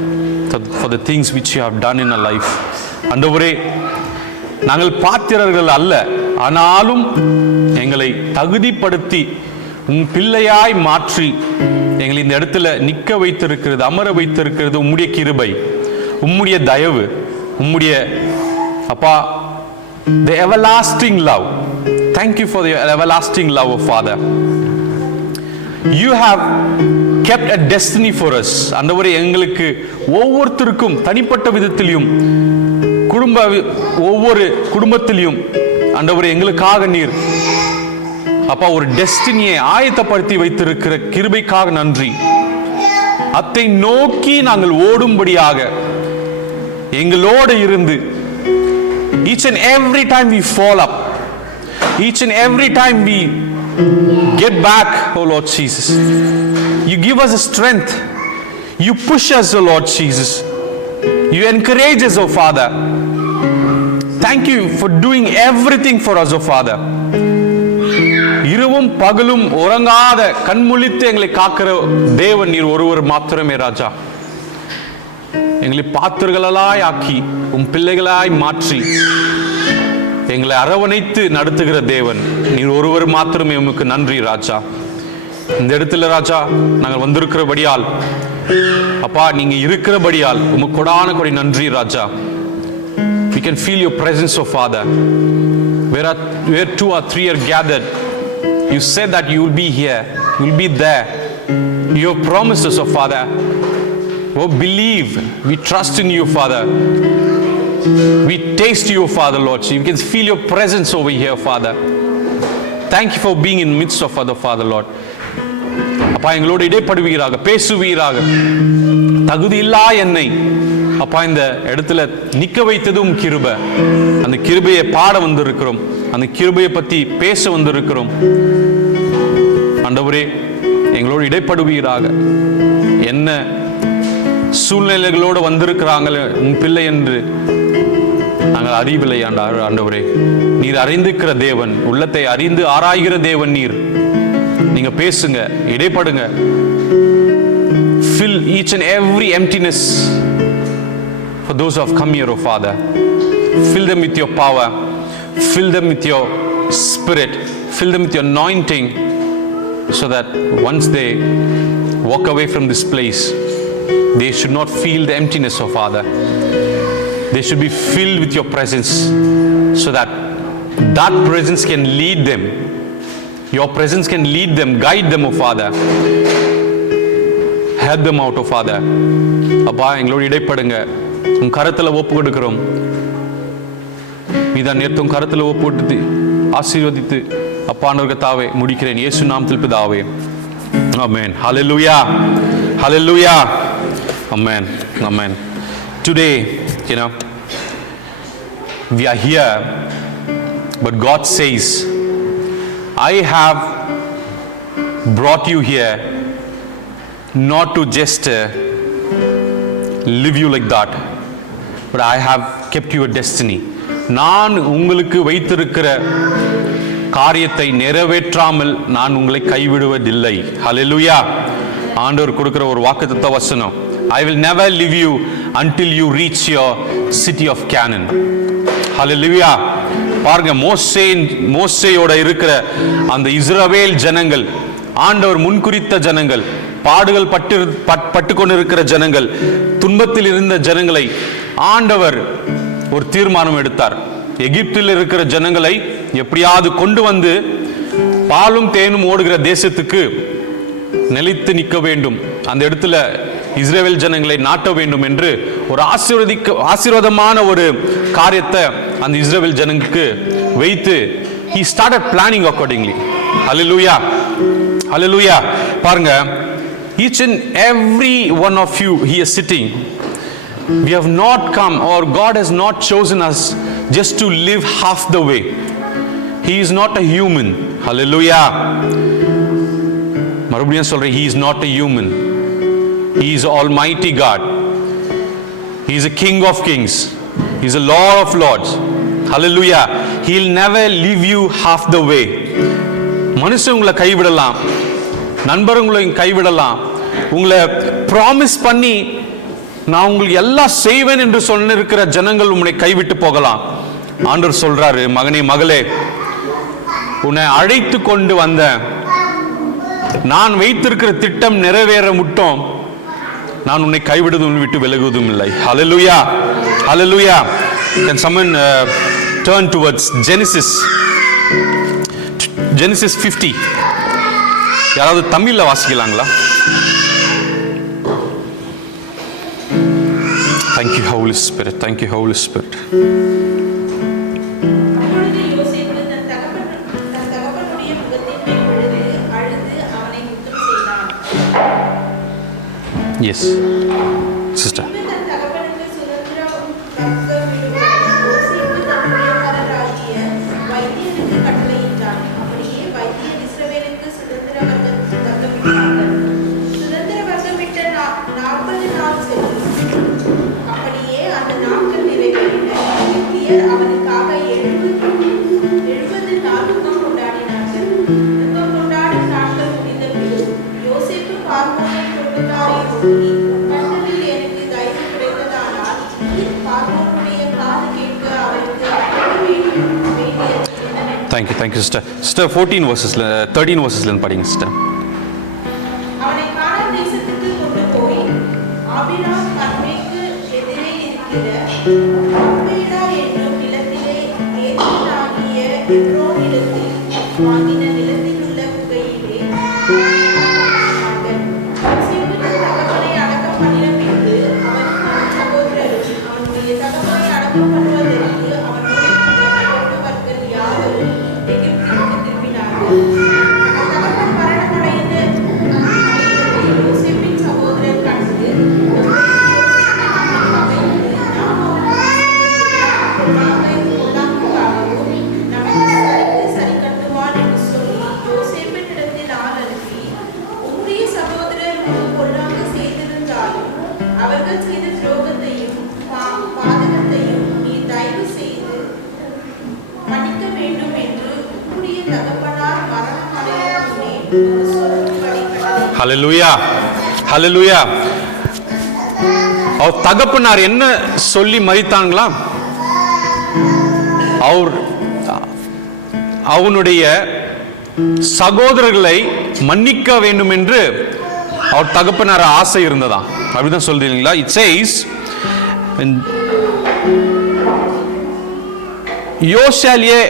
for the things which you have done in our life. ஆண்டவரே, நாங்கள் பாத்திரர்கள் அல்ல, ஆனாலும் எங்களை தகுதிப்படுத்தி உம் பிள்ளையாய் மாற்றி எங்களை இந்த இடத்துல நிற்க வைத்திருக்கிறது, அமர வைத்திருக்கிறது உம்முடைய கிருபை, உம்முடைய தயவு, உம்முடைய அப்பா, the everlasting love. Thank you for the everlasting love, O Father. You have kept a destiny for us. ஆண்டவரே, எங்களுக்கு ஒவ்வொருத்தருக்கும் தனிப்பட்ட விதத்திலும் ஒவ்வொரு குடும்பத்திலும் ஆண்டவரே எங்களுக்காக நீர் அப்பா ஒரு டெஸ்டினியை ஆயத்தப்படுத்தி வைத்திருக்கிற கிருபைக்காக நன்றி. அதை நோக்கி நாங்கள் ஓடும்படியாக எங்களோடு இருந்து each and every time we fall up, each and every time we get back, oh Lord Jesus, you give us a strength, you push us, oh Lord Jesus, you encourage us, oh Father. Thank you for doing everything for us, oh Father. இரவும் பகலும் உறங்காத கண்முழித்து எங்களை காக்கிற தேவன் நீர் ஒருவர் மாத்திரமே ராஜா. எங்களை பாத்திரங்களாய் ஆக்கி உம் பிள்ளைகளாய் மாற்றி எங்களை அரவணைத்து நடத்துகிற தேவன் நீர் ஒருவர் மாத்திரமே. உமக்கு நன்றி ராஜா. இந்த இடத்துல ராஜா நாங்கள் வந்திருக்கிறபடியால் அப்பா, நீங்க இருக்கிறபடியால் உமக்கு கொடான கொடி நன்றி ராஜா. We can feel your presence, oh Father. Where two or three are gathered, you said that you will be here, you will be there. You have promised us, oh Father. Oh, believe, we trust in you, Father. We taste you, Father, Lord. You can feel your presence over here, Father. Thank you for being in the midst of other, Father, Lord. அப்பா, எங்களோடு இடைப்படுவீராக, பேசுவீராக. தகுதி இல்லா என்னை அப்பா இந்த இடத்துல நிக்க வைத்ததும் கிருபை. அந்த கிருபையை பாட வந்திருக்கிறோம், அந்த கிருபையை பத்தி பேச வந்திருக்கிறோம். ஆண்டவரே, எங்களோடு இடைப்படுவீராக. என்ன சூழ்நிலைகளோடு வந்திருக்கிறாங்களே உன் பிள்ளை என்று நாங்கள் அறிவில்லை ஆண்டவரே. நீர் அறிந்திருக்கிற தேவன், உள்ளத்தை அறிந்து ஆராய்கிற தேவன் நீர். நீங்க பேசுங்க, இடைப்படுங்க. Fill each and every emptiness for those who have come here, oh Father. Fill them with your power, fill them with your spirit, fill them with your anointing, so that once they walk away from this place, they should not feel the emptiness, oh Father. They should be filled with your presence, so that that presence can lead them. Your presence can lead them, guide them, oh Father. Help them out, oh Father. அப்பா, எங்களோடு இடைப்படுங்க. உன் கரத்துல ஒப்பு கொடுக்கிறோம். நீதான் நேர்த்தும் கரத்துல ஒப்பு கொடுத்து ஆசீர்வதித்து அப்பாண்டவர்கள் தாவே முடிக்கிறேன். இயேசு நாமத்தில் பிதாவே. Amen. Hallelujah. Hallelujah. Amen. Amen. Today, we are here, but God says, I have brought you here not to just live you like that, but I have kept you a destiny. நான் உங்களுக்கு வைத்திருக்கிற காரியத்தை நிறைவேற்றாமல் நான் உங்களை கைவிடுவதில்லை. ஹல்லேலூயா. ஆண்டவர் கொடுக்கிற ஒரு வாக்குத்தத்த வசனம். I will never leave you until you reach your city of Canaan. Hallelujah. பாருங்க, மோசேயோட இருக்கிற அந்த இஸ்ரவேல் ஜனங்கள், ஆண்டவர் முன்குறித்த ஜனங்கள், பாடுகள் பட்டு கொண்டிருக்கிற ஜனங்கள், துன்பத்தில் இருந்த ஜனங்களை ஆண்டவர் ஒரு தீர்மானம் எடுத்தார். எகிப்தில் இருக்கிற ஜனங்களை எப்படியாவது கொண்டு வந்து பாலும் தேனும் ஓடுகிற தேசத்துக்கு நிலைத்து நிற்க வேண்டும், அந்த இடத்துல இஸ்ரவேல் ஜனங்களை நாட்ட வேண்டும் என்று ஒரு ஆசீர்வாதமான ஒரு காரியத்தை அந்த இஸ்ரவேல் ஜனங்களுக்கு வைத்து he started planning accordingly. Hallelujah. Hallelujah. பாருங்க, each and every one of you here sitting, we have not come, or God has not chosen us just to live half the way. He is not a human. Hallelujah. மறுபடியும் சொல்றேன், he is not a human. He is Almighty God. He is a King of Kings. He is a Lord of Lords. Hallelujah. He'll never leave you half the way. மனுஷன் உங்களை கைவிடலாம், நண்பர் உங்களை கைவிடலாம், உங்களை promise பண்ணி நான் உங்களுக்கு எல்லாம் செய்வேன் என்று சொல்லிருக்கிற ஜனங்கள் உங்களை கைவிட்டு போகலாம். ஆண்டவர் சொல்றாரு, மகனே மகளே, உன்னை அழைத்து கொண்டு வந்த நான் வைத்திருக்கிற திட்டம் நிறைவேற முட்டும் நான் உன்னை கைவிடுவதும் விட்டு விலகுவதும் இல்லை. Hallelujah. Hallelujah. Can someone turn towards Genesis 50? யாராவது தமிழ்ல வாசிக்கலாங்களா? Thank you Holy Spirit. Thank you Holy Spirit. Yes, sister. Thank you sister. Sister 13 verses படிங்க sister. அவனை கானான் தேசத்துக்கு கொண்டு போய் ஆபிராம் கர்மேக்கு எதிரே இருக்கிற அக்பேலா என்னும் நிலத்திலே ஏதேனாகிய எப்ரோன் நிலத்தில் வாங்கின நிலத்தில் உள்ள குகையிலே தகப்பனை அடக்கம் பண்ணின பின்பு அவனும் அவன் சகோதரரும் அவனுடைய தகப்பனை அடக்கம் பண்ணுவதற்கு அவனுடைய வர்க்கங்கள் யாவரும் எகிப்துக்கு திரும்பினார்கள். தகப்பன் மரணமடைந்த யோசேப்பின் சகோதரர் கண்டு சரி கட்டுவான் என்று சொல்லி யோசேப்பினிடத்தில் ஆள் அனுப்பி, உம்முடைய சகோதரர் பொல்லாங்க செய்திருந்தாலும் அவர்கள் செய்த துரோகத்தையும் பாதகத்தையும் நீ தயவு செய்து மன்னிக்க வேண்டும் என்று உம்முடைய தகப்பனார் மரணமடையும் முன்னே சொல்லும்படி கட்டளை. ஹல்லேலூயா. ஹல்லேலூயா. அவர் தகப்பனார் என்ன சொல்லி மரித்தாங்களா? அவனுடைய சகோதரர்களை மன்னிக்க வேண்டும் என்று அவர் தகப்பனார் ஆசை இருந்ததா? அப்படிதான் சொல்றீங்களா? It says, Yoshaliah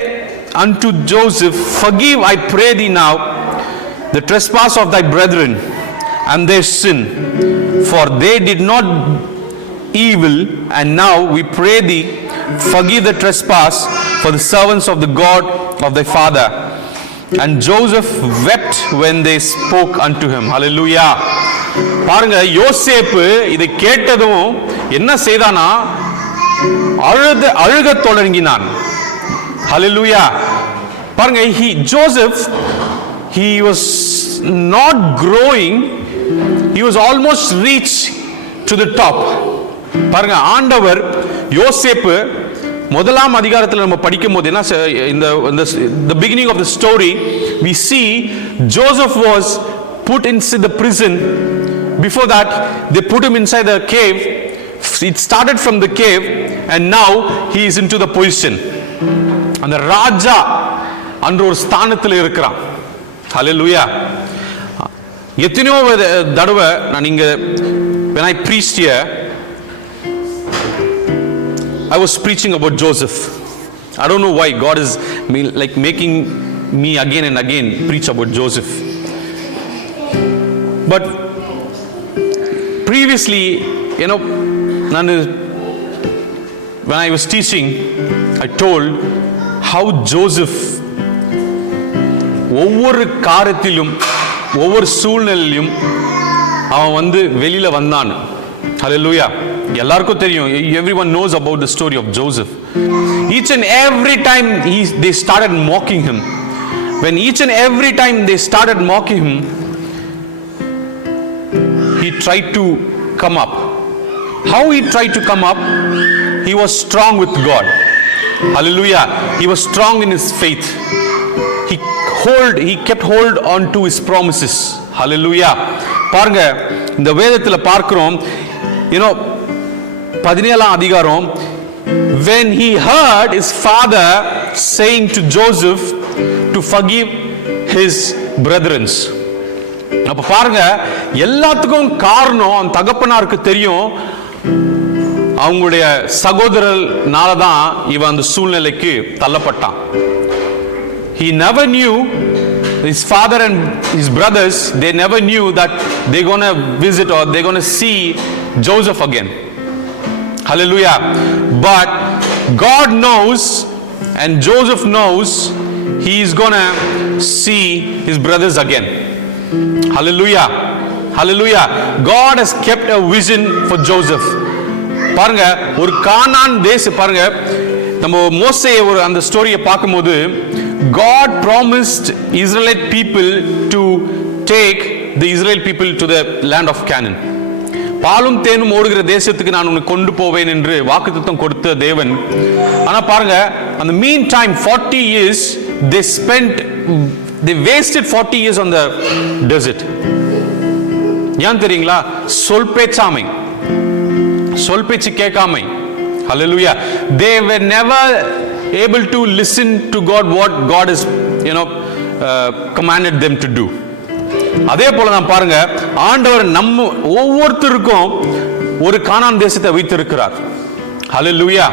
unto Joseph, forgive I pray thee now the trespass of thy brethren and their sin, for they did not evil, and now we pray thee forgive the trespass for the servants of the God of thy father. And Joseph wept when they spoke unto him. Hallelujah. பாருங்க, யோசேப்பு இதை கேட்டதும் என்ன செய்தானா? அழுக தொடங்கினான். Hallelujah. பாருங்க, Joseph, he was not growing, he was almost reached to the top. பாருங்க, ஆண்டவர் யோசேப்பு முதலாம் அதிகாரத்தில் நம்ம படிக்கும் போது என்ன, the beginning of the story we see Joseph was put into the prison before that, they put him inside the cave. It started from the cave, and now he is into the position. அந்த ராஜா அன்ற ஒரு ஸ்தானத்தில் இருக்கிறான். ஹல்லேலூயா. எத்தனையோ தடவை நான் இங்க when I preached here, I was preaching about Joseph. I don't know why God is like making me again and again preach about Joseph. But previously, you know, when I was teaching, I told how Joseph ஒவ்வொரு காரியத்திலும் ஒவ்வொரு சூழ்நிலையிலும் அவன் வந்து வெளியில வந்தான். ஹல்லேலூயா. எல்லாருக்கும் தெரியும். Everyone knows about the story of Joseph. Each and every time they started mocking him. When each and every time they started mocking him, he tried to come up. How he tried to come up? He was strong with God. Hallelujah. He was strong in his faith. He kept hold on to his promises. Hallelujah. பாருங்க, இந்த வேதத்துல பார்க்கிறோம், you know, 17ஆம் அதிகாரம், when he heard his father saying to Joseph to forgive his brethren. அப்ப பாருங்க, எல்லாத்துக்கும் காரணம் அந்த தகப்பனாருக்கு தெரியும், அவங்களுடைய சகோதரனால தான் இவன் அந்த சூழ்நிலைக்கு தள்ளப்பட்டான். He never knew, his father and his brothers, they never knew that they're going to visit or they're going to see Joseph again. Hallelujah. But God knows and Joseph knows he is going to see his brothers again. Hallelujah. Hallelujah. God has kept a vision for Joseph. பாருங்க, ஒரு கானான் தேசம் பாருங்க, நம்ம மோசே ஒரு அந்த ஸ்டோரியை பார்க்கும்போது, God promised Israelite people to take the Israel people to the land of Canaan. பாலும் தேனும் ஓடுகிற தேசத்துக்கு நான் உன்னை கொண்டு போவேன் என்று வாக்குத்தத்தம் கொடுத்த தேவன். ஆனா பாருங்க, அந்த mean time 40 years they wasted 40 years on the desert. ஏன் தெரியுங்களா? சொல் பேச்சு கேட்காமை. Hallelujah. They were never able to listen to God, what God has, you know, commanded them to do. அதே போல நான் பாருங்க, ஆண்டவர் நம்ம ஒவ்வொருத்தருக்கும் ஒரு கானான் தேசத்தை வைத்திருக்கிறார். Hallelujah.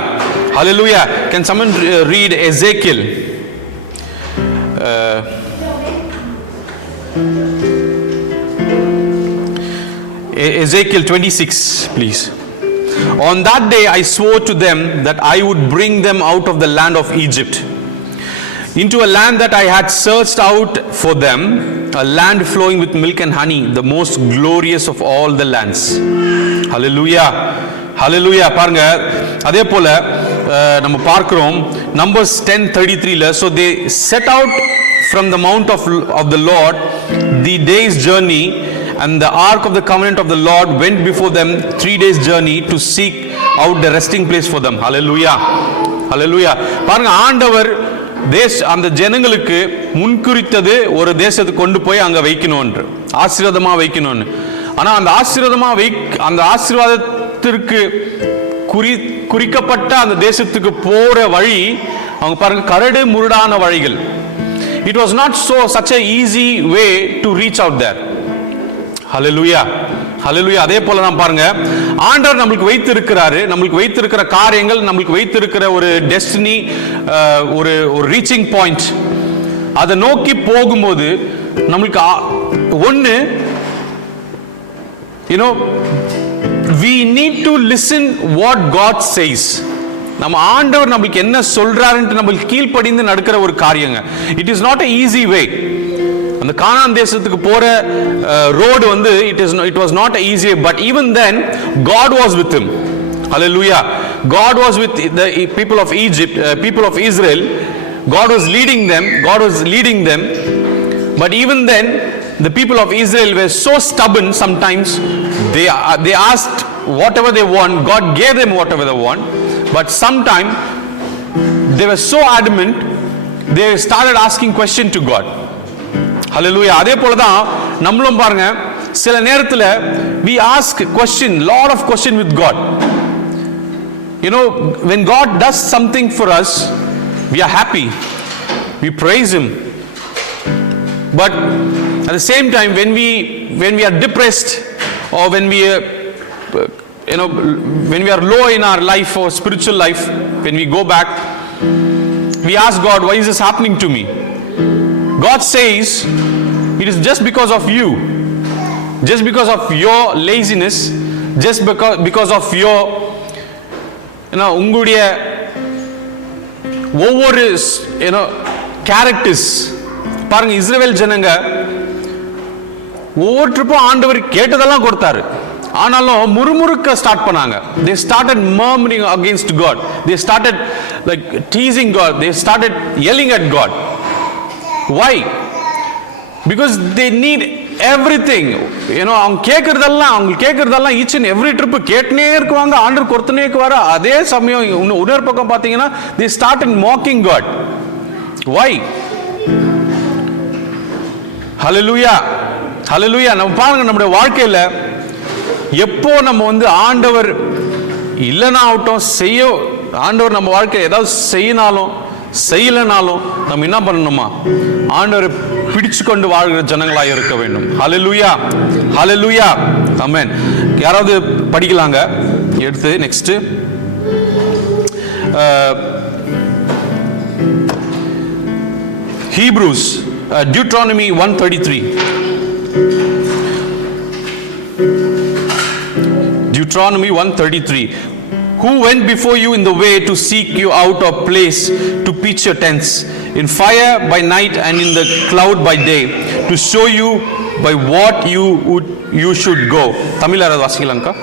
Hallelujah. Can someone read Ezekiel? Ezekiel 26, please. On that day I swore to them that I would bring them out of the land of Egypt into a land that I had searched out for them, a land flowing with milk and honey, the most glorious of all the lands. Hallelujah. Hallelujah. பாருங்க, அதே போல நம்ம பார்க்கிறோம் Numbers 10:33ல, so they set out from the mount of the Lord the day's journey, and the ark of the covenant of the Lord went before them 3 days journey to seek out the resting place for them. Hallelujah. Hallelujah. பாருங்க, ஆண்டவர் அந்த ஜனங்களுக்கு முன்குறித்தது ஒரு தேசத்துக்கு கொண்டு போய் அங்க வைக்கணும்னு, ஆசீர்வாதமா வைக்கணும்னு. ஆனா அந்த ஆசீர்வாதத்திற்கு குறிக்கப்பட்ட அந்த தேசத்துக்கு போற வழி அவங்க பாருங்க கரடு முரடான வழிகள். It was not such a easy way to reach out there. Hallelujah. Hallelujah. அதே போல நாம் பாருங்க, ஆண்டவர் நம்மளுக்கு வைத்திருக்கிறாரு, நம்மளுக்கு வைத்திருக்கிற காரியங்கள், நம்மளுக்கு வைத்திருக்கிற ஒரு டெஸ்டினி, ஒரு ரீச்சிங் பாயிண்ட், அதை நோக்கி போகும்போது நம்மளுக்கு ஒன்று, you know, we need to listen what God says. நம்ம ஆண்டவர் நம்மளுக்கு என்ன சொல்றாருன்னு நம்மளுக்கு கீழ்ப்படிந்து நடக்கிற ஒரு காரியங்க. It is not an easy way. அந்த கானான் தேசத்துக்கு போற ரோடு வந்து it was not easy, but even then God was with him. Hallelujah. God was with the people of Egypt, people of Israel. God was leading them. But even then the people of Israel were so stubborn. Sometimes they asked whatever they want, God gave them whatever they want, but sometimes they were so adamant, they started asking question to God. Hallelujah. அதே போல தான் நம்மளும் பாருங்க, சில நேரத்தில் we ask question, lot of question with God. You know, when God does something for us, we are happy, we praise him. But at the same time, when we are depressed, or when we when we are low in our life or spiritual life, when we go back, we ask God, why is this happening to me? God says, it is just because of you, just because of your laziness, just because of your உங்களுடைய ஒவ்வொரு characters. பாருங்க, இஸ்ரவேல் ஜனங்க ஒவ்வொரு ட்ரிப்பும் ஆண்டவர் கேட்டதெல்லாம் கொடுத்தாரு, ஆனாலும் முறுமுறுக்க start பண்ணாங்க. they started murmuring against God, they started like teasing God, they started yelling at God. Why? Because they need everything. அவங்க கேட்கறதெல்லாம் ஈச் அண்ட் எவ்ரி ட்ரிப் கேட்டுனே இருக்குவாங்க, ஆண்டவர் கொடுத்துனே இருக்குவாரு. அதே சமயம் இன்னொரு பக்கம் பார்த்தீங்கன்னா they started mocking God. Why? Hallelujah, hallelujah. நம்ம பாருங்க, நம்முடைய வாழ்க்கையில எப்போ நம்ம ஆண்டவர் இல்லைன்னா ஆகட்டும், ஆண்டவர் நம்ம வாழ்க்கையை ஏதாவது செய்யினாலும் செய்யலனாலும் நம்ம என்ன பண்ணணுமா, ஆண்டவரை பிடிச்சு கொண்டு வாழ்கிற ஜனங்களாக இருக்க வேண்டும். ஹல்லேலூயா, ஹல்லேலூயா, ஆமென். யாராவது படிக்கலாங்க எடுத்து next. Hebrews, Deuteronomy 1:33. Deuteronomy 1:33. Who went before you in the way to seek you out of place to pitch your tents, in fire by night and in the cloud by day, to show you by what you should go. Tamil யாராவது வாசிக்கலாம்க்கா?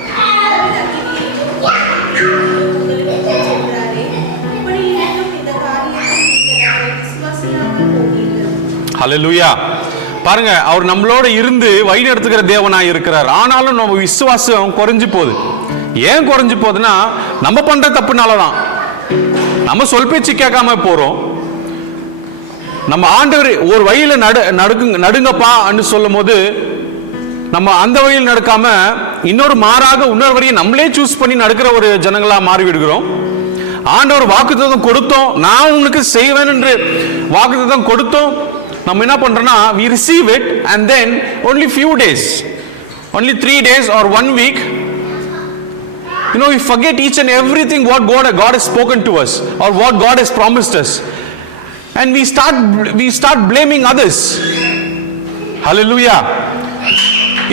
ஹல்லேலூயா. பாருங்க, அவர் நம்மளோட இருந்து வழி நடத்துகிற தேவனாய் இருக்கிறார். ஆனாலும் நம்ம விசுவாசம் குறைஞ்சு போகுது. ஏன் குறைஞ்சு போகுதுன்னா, நம்ம பண்ற தப்புனாலதான். நம்ம சொல் பேச்சு கேட்காம போறோம். நம்ம ஆண்டவர் ஒரு வழியில நடுங்கப்பா சொல்லும் போது நம்ம அந்த வழியில் நடக்காம இன்னொரு வழியை நம்மளே சூஸ் பண்ணி நடக்கிற ஒரு ஜனங்களா மாறி விடுகிறோம். ஆண்டவர் வாக்குத்தத்தம் கொடுத்தோம், நான் உங்களுக்கு செய்வேன் என்று வாக்குத்தத்தம் கொடுத்தோம். நம்ம என்ன பண்றோம்னா, we receive it and then only few days, only 3 days or 1 week, we forget each and everything what God has spoken to us or what God has promised us, and we start blaming others. Hallelujah.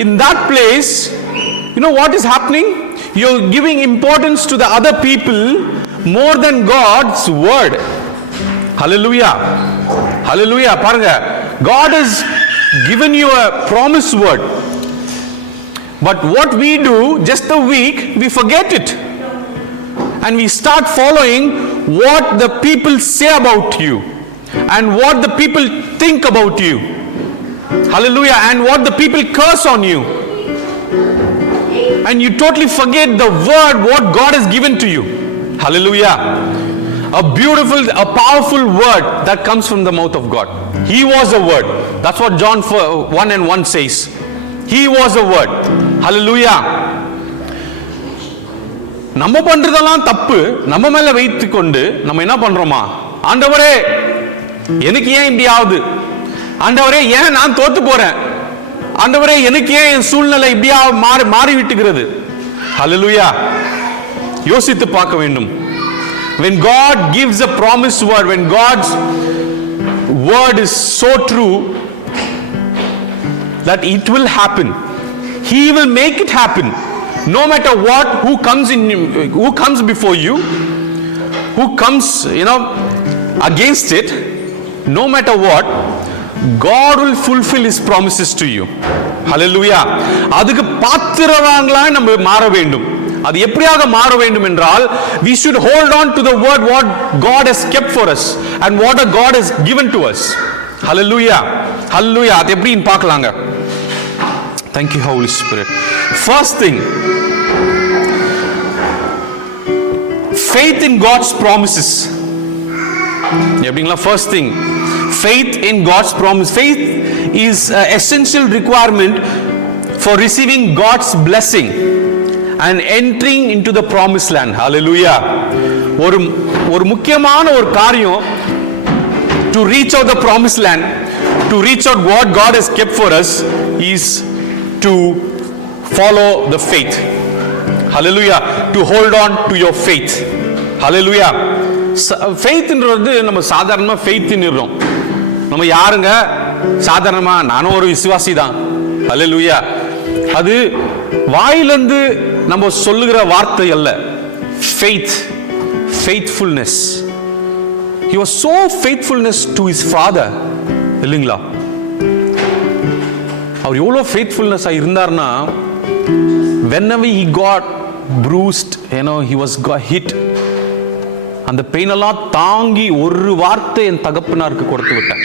In that place, what is happening? You're giving importance to the other people more than God's word. Hallelujah, hallelujah. பாருங்க, God has given you a promise word, but what we do just a week, we forget it and we start following what the people say about you and what the people think about you. Hallelujah. And what the people curse on you, and you totally forget the word what God has given to you. Hallelujah. A beautiful, a powerful word that comes from the mouth of God. He was a word. That's what John 1:1 says. He was a word. Hallelujah. நம்ம பண்றதெல்லாம் தப்பு நம்ம மேல வைத்து கொண்டு நம்ம என்ன பண்றோமா, ஆண்டவரே எனக்கு ஏன் இப்படி ஆகுது, ஆண்டவரே ஏன் நான் தோத்து போறேன், ஆண்டவரே எனக்கு ஏன் என் சூழ்நிலை இப்படியா மாறி விட்டுகிறது. ஹல்லேலூயா. யோசித்து பார்க்க வேண்டும். When God gives a promised word, when God's word is so true that it will happen, He will make it happen. No matter what, who comes before you, who comes, against it, no matter what, God will fulfill His promises to you. Hallelujah. அதுக்கு பாத்திரவான்களா நம்ம மாற வேண்டும். அது எப்படியாக மாற வேண்டும் என்றால், we should hold on to the word what God has kept for us and what God has given to us. Hallelujah, hallelujah. அது எப்படின்னு பார்க்கலாங்க. Thank you, Holy Spirit. First thing, faith in God's promises. எப்படிங்களா? First thing, faith in God's promise. Faith is an essential requirement for receiving God's blessing and entering into the promised land. Hallelujah. ஒரு முக்கியமான ஒரு காரியம், to reach out the promised land, to reach out what God has kept for us, is to follow the faith. Hallelujah. To hold on to your faith. Hallelujah. ஃபெய்த்ன்றது நம்ம சாதாரணமாக ஃபெய்த்ன்னுறோம். நம்ம யாருங்க சாதாரணமா, நானும் ஒரு விசுவாசி தான். ஹல்லேலூயா. அது வாயிலிருந்து நம்ம சொல்லுகிற வார்த்தை அல்ல. Faith, faithfulness. He was so faithfulness to his father. இல்லைங்களா? அவர் எவ்வளோ ஃபெய்த்ஃபுல்னஸாக இருந்தார்னா, whenever he got bruised, he was got hit, அந்த பெயினெல்லாம் தாங்கி ஒரு வார்த்தை என் தகப்பனாருக்கு கொடுத்து விட்டேன்.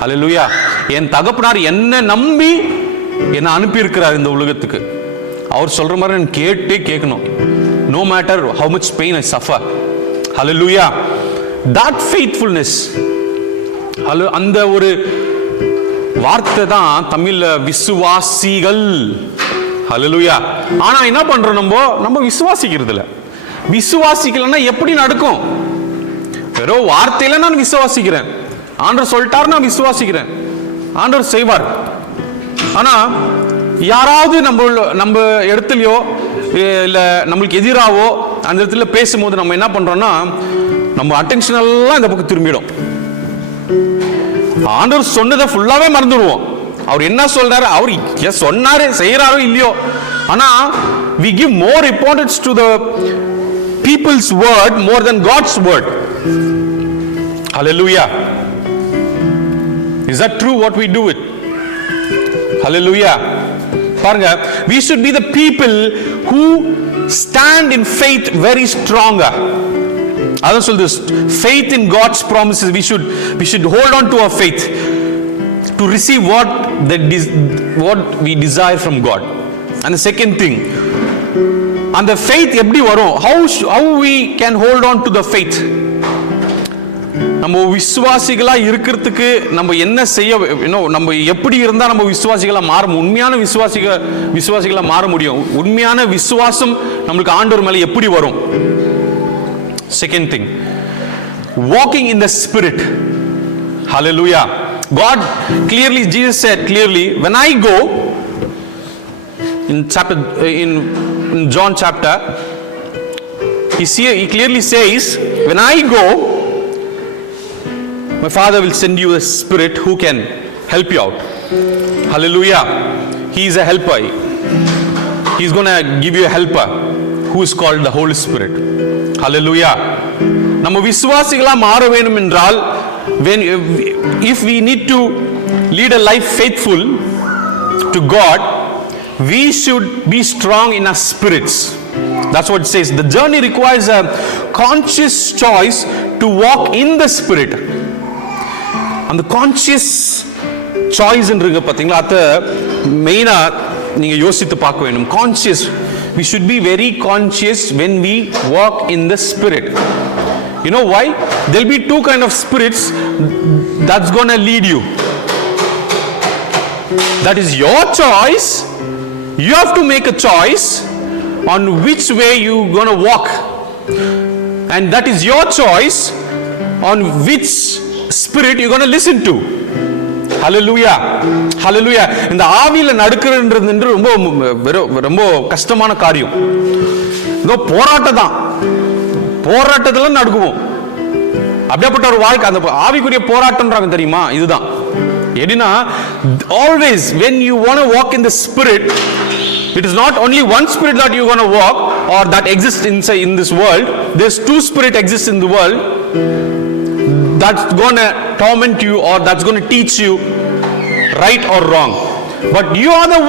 ஹல்லேலூயா. என் தகப்பனார் என்ன நம்பி என்னை அனுப்பி இருக்கிறார் இந்த உலகத்துக்கு. அவர் சொல்ற மாதிரி நான் கேட்கணும். No matter how much pain I suffer. Hallelujah. That faithfulness, அந்த ஒரு வார்த்தை தான் தமிழ்ல விசுவாசிகள். ஹல்லேலூயா. ஆனா என்ன பண்றோம், நம்ம விசுவாசிக்கிறது இல்ல. விசுவாசிக்கலன்னா எப்படி நடக்கும்? வெறும் வார்த்தையில நான் விசுவாசிக்கிறேன், ஆண்டவர் சொல்லிட்டார் நான் விசுவாசிக்கிறேன், ஆண்டவர் செய்வார். ஆனா யாராவது நம்ம இடத்துலயோ இல்ல நம்மளுக்கு எதிராவோ அந்த இடத்துல பேசும்போது நம்ம என்ன பண்றோம்னா, நம்ம அட்டென்ஷன் எல்லாம் இந்த பக்கம் திரும்பிடும். ஆண்டவர் சொன்னதை ஃபுல்லாவே மறந்துடுவோம். அவர் என்ன சொல்றாரு, அவர் சொன்னாரு செய்யறாரோ இல்லையோ, ஆனா we give more importance to the people's word more than God's word. Hallelujah. Is that true what we do it? Hallelujah. பாருங்க, we should be the people who stand in faith very stronger. அதான் சொல்லுது, faith in God's promises. We should hold on to our faith to receive what we desire from God. And the second thing, அந்த faith எப்படி வரும்? How we can hold on to the faith? நம்ம விசுவாசிகளா இருக்கிறதுக்கு நம்ம என்ன செய்ய, நம்ம எப்படி இருந்தா நம்ம விசுவாசிகளா மாற, உண்மையான விசுவாசிகளா மாற முடியும்? உண்மையான விசுவாசம் நம்மளுக்கு ஆண்டவர் மேல எப்படி வரும்? Second thing, walking in the spirit. Hallelujah. God clearly, Jesus said clearly, when I go, in John chapter, he clearly says, when I go, my Father will send you a spirit who can help you out. Hallelujah. He is a helper. He is going to give you a helper who is called the Holy Spirit. Hallelujah. நம்ம விசுவாசிகளா மாற வேண்டும் என்றால், if we need to lead a life faithful to God, we should be strong in our spirits. That's what it says. The journey requires a conscious choice to walk in the spirit. அந்த conscious சாய்ஸ்ன்றீங்க பாத்தீங்களா, அது மெயினா நீங்க யோசித்து பார்க்க வேண்டும். Conscious, we should be very conscious when we walk in the spirit. You know why? There'll be two kind of spirits that's going to lead you. That is your choice. You have to make a choice on which way you're going to walk, and that is your choice on which spirit you're going to listen to. Hallelujah. Hallelujah. இந்த ஆவியில நடக்கிறது ரொம்ப கஷ்டமான காரியம். இதோ போராட்டத்துல நடக்குவோம். அப்படியேப்பட்ட ஒரு வாழ்க்கை, அந்த ஆவிக்குரிய போராட்டம்ன்றாங்க தெரியுமா, இதுதான். எப்படின்னா, always when you want to walk in the spirit, it is not only one spirit that you going to walk or that exists inside in this world. There's two spirit exists in the world that's going to torment you or that's going to teach you right or wrong. But you are the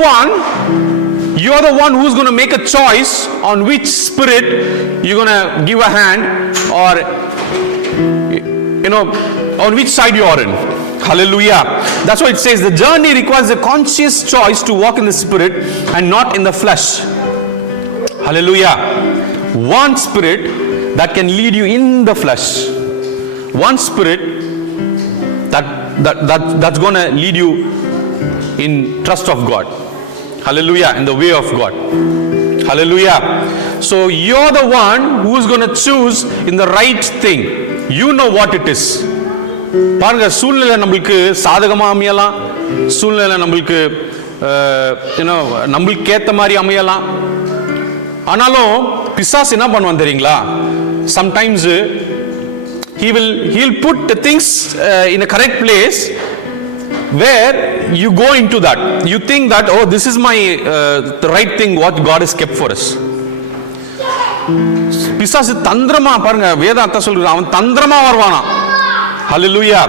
one who's going to make a choice on which spirit you're going to give a hand, or on which side you are in. Hallelujah. That's why it says the journey requires a conscious choice to walk in the spirit and not in the flesh. Hallelujah. One spirit that can lead you in the flesh. One spirit that's going to lead you in trust of God. Hallelujah. In the way of God. Hallelujah. So you're the one who's going to choose in the right thing. You know what it is. பாருங்க, சூழ்நிலை நம்மளுக்கு சாதகமா அமையலாம், சூழ்நிலை நம்மளுக்கு நம்மளுக்கு ஏத்த மாதிரி அமையலாம். ஆனாலும் பிசாசு என்ன பண்ணுவான் தெரியுங்களா? Sometimes he'll put the things in a correct place where you go into that. You think that, oh, this is my the right thing what God has kept for us. பிசாசு தந்திரமா, பாருங்க வேதாந்தா சொல்றான், அவன் தந்திரமா வருவானா. Hallelujah.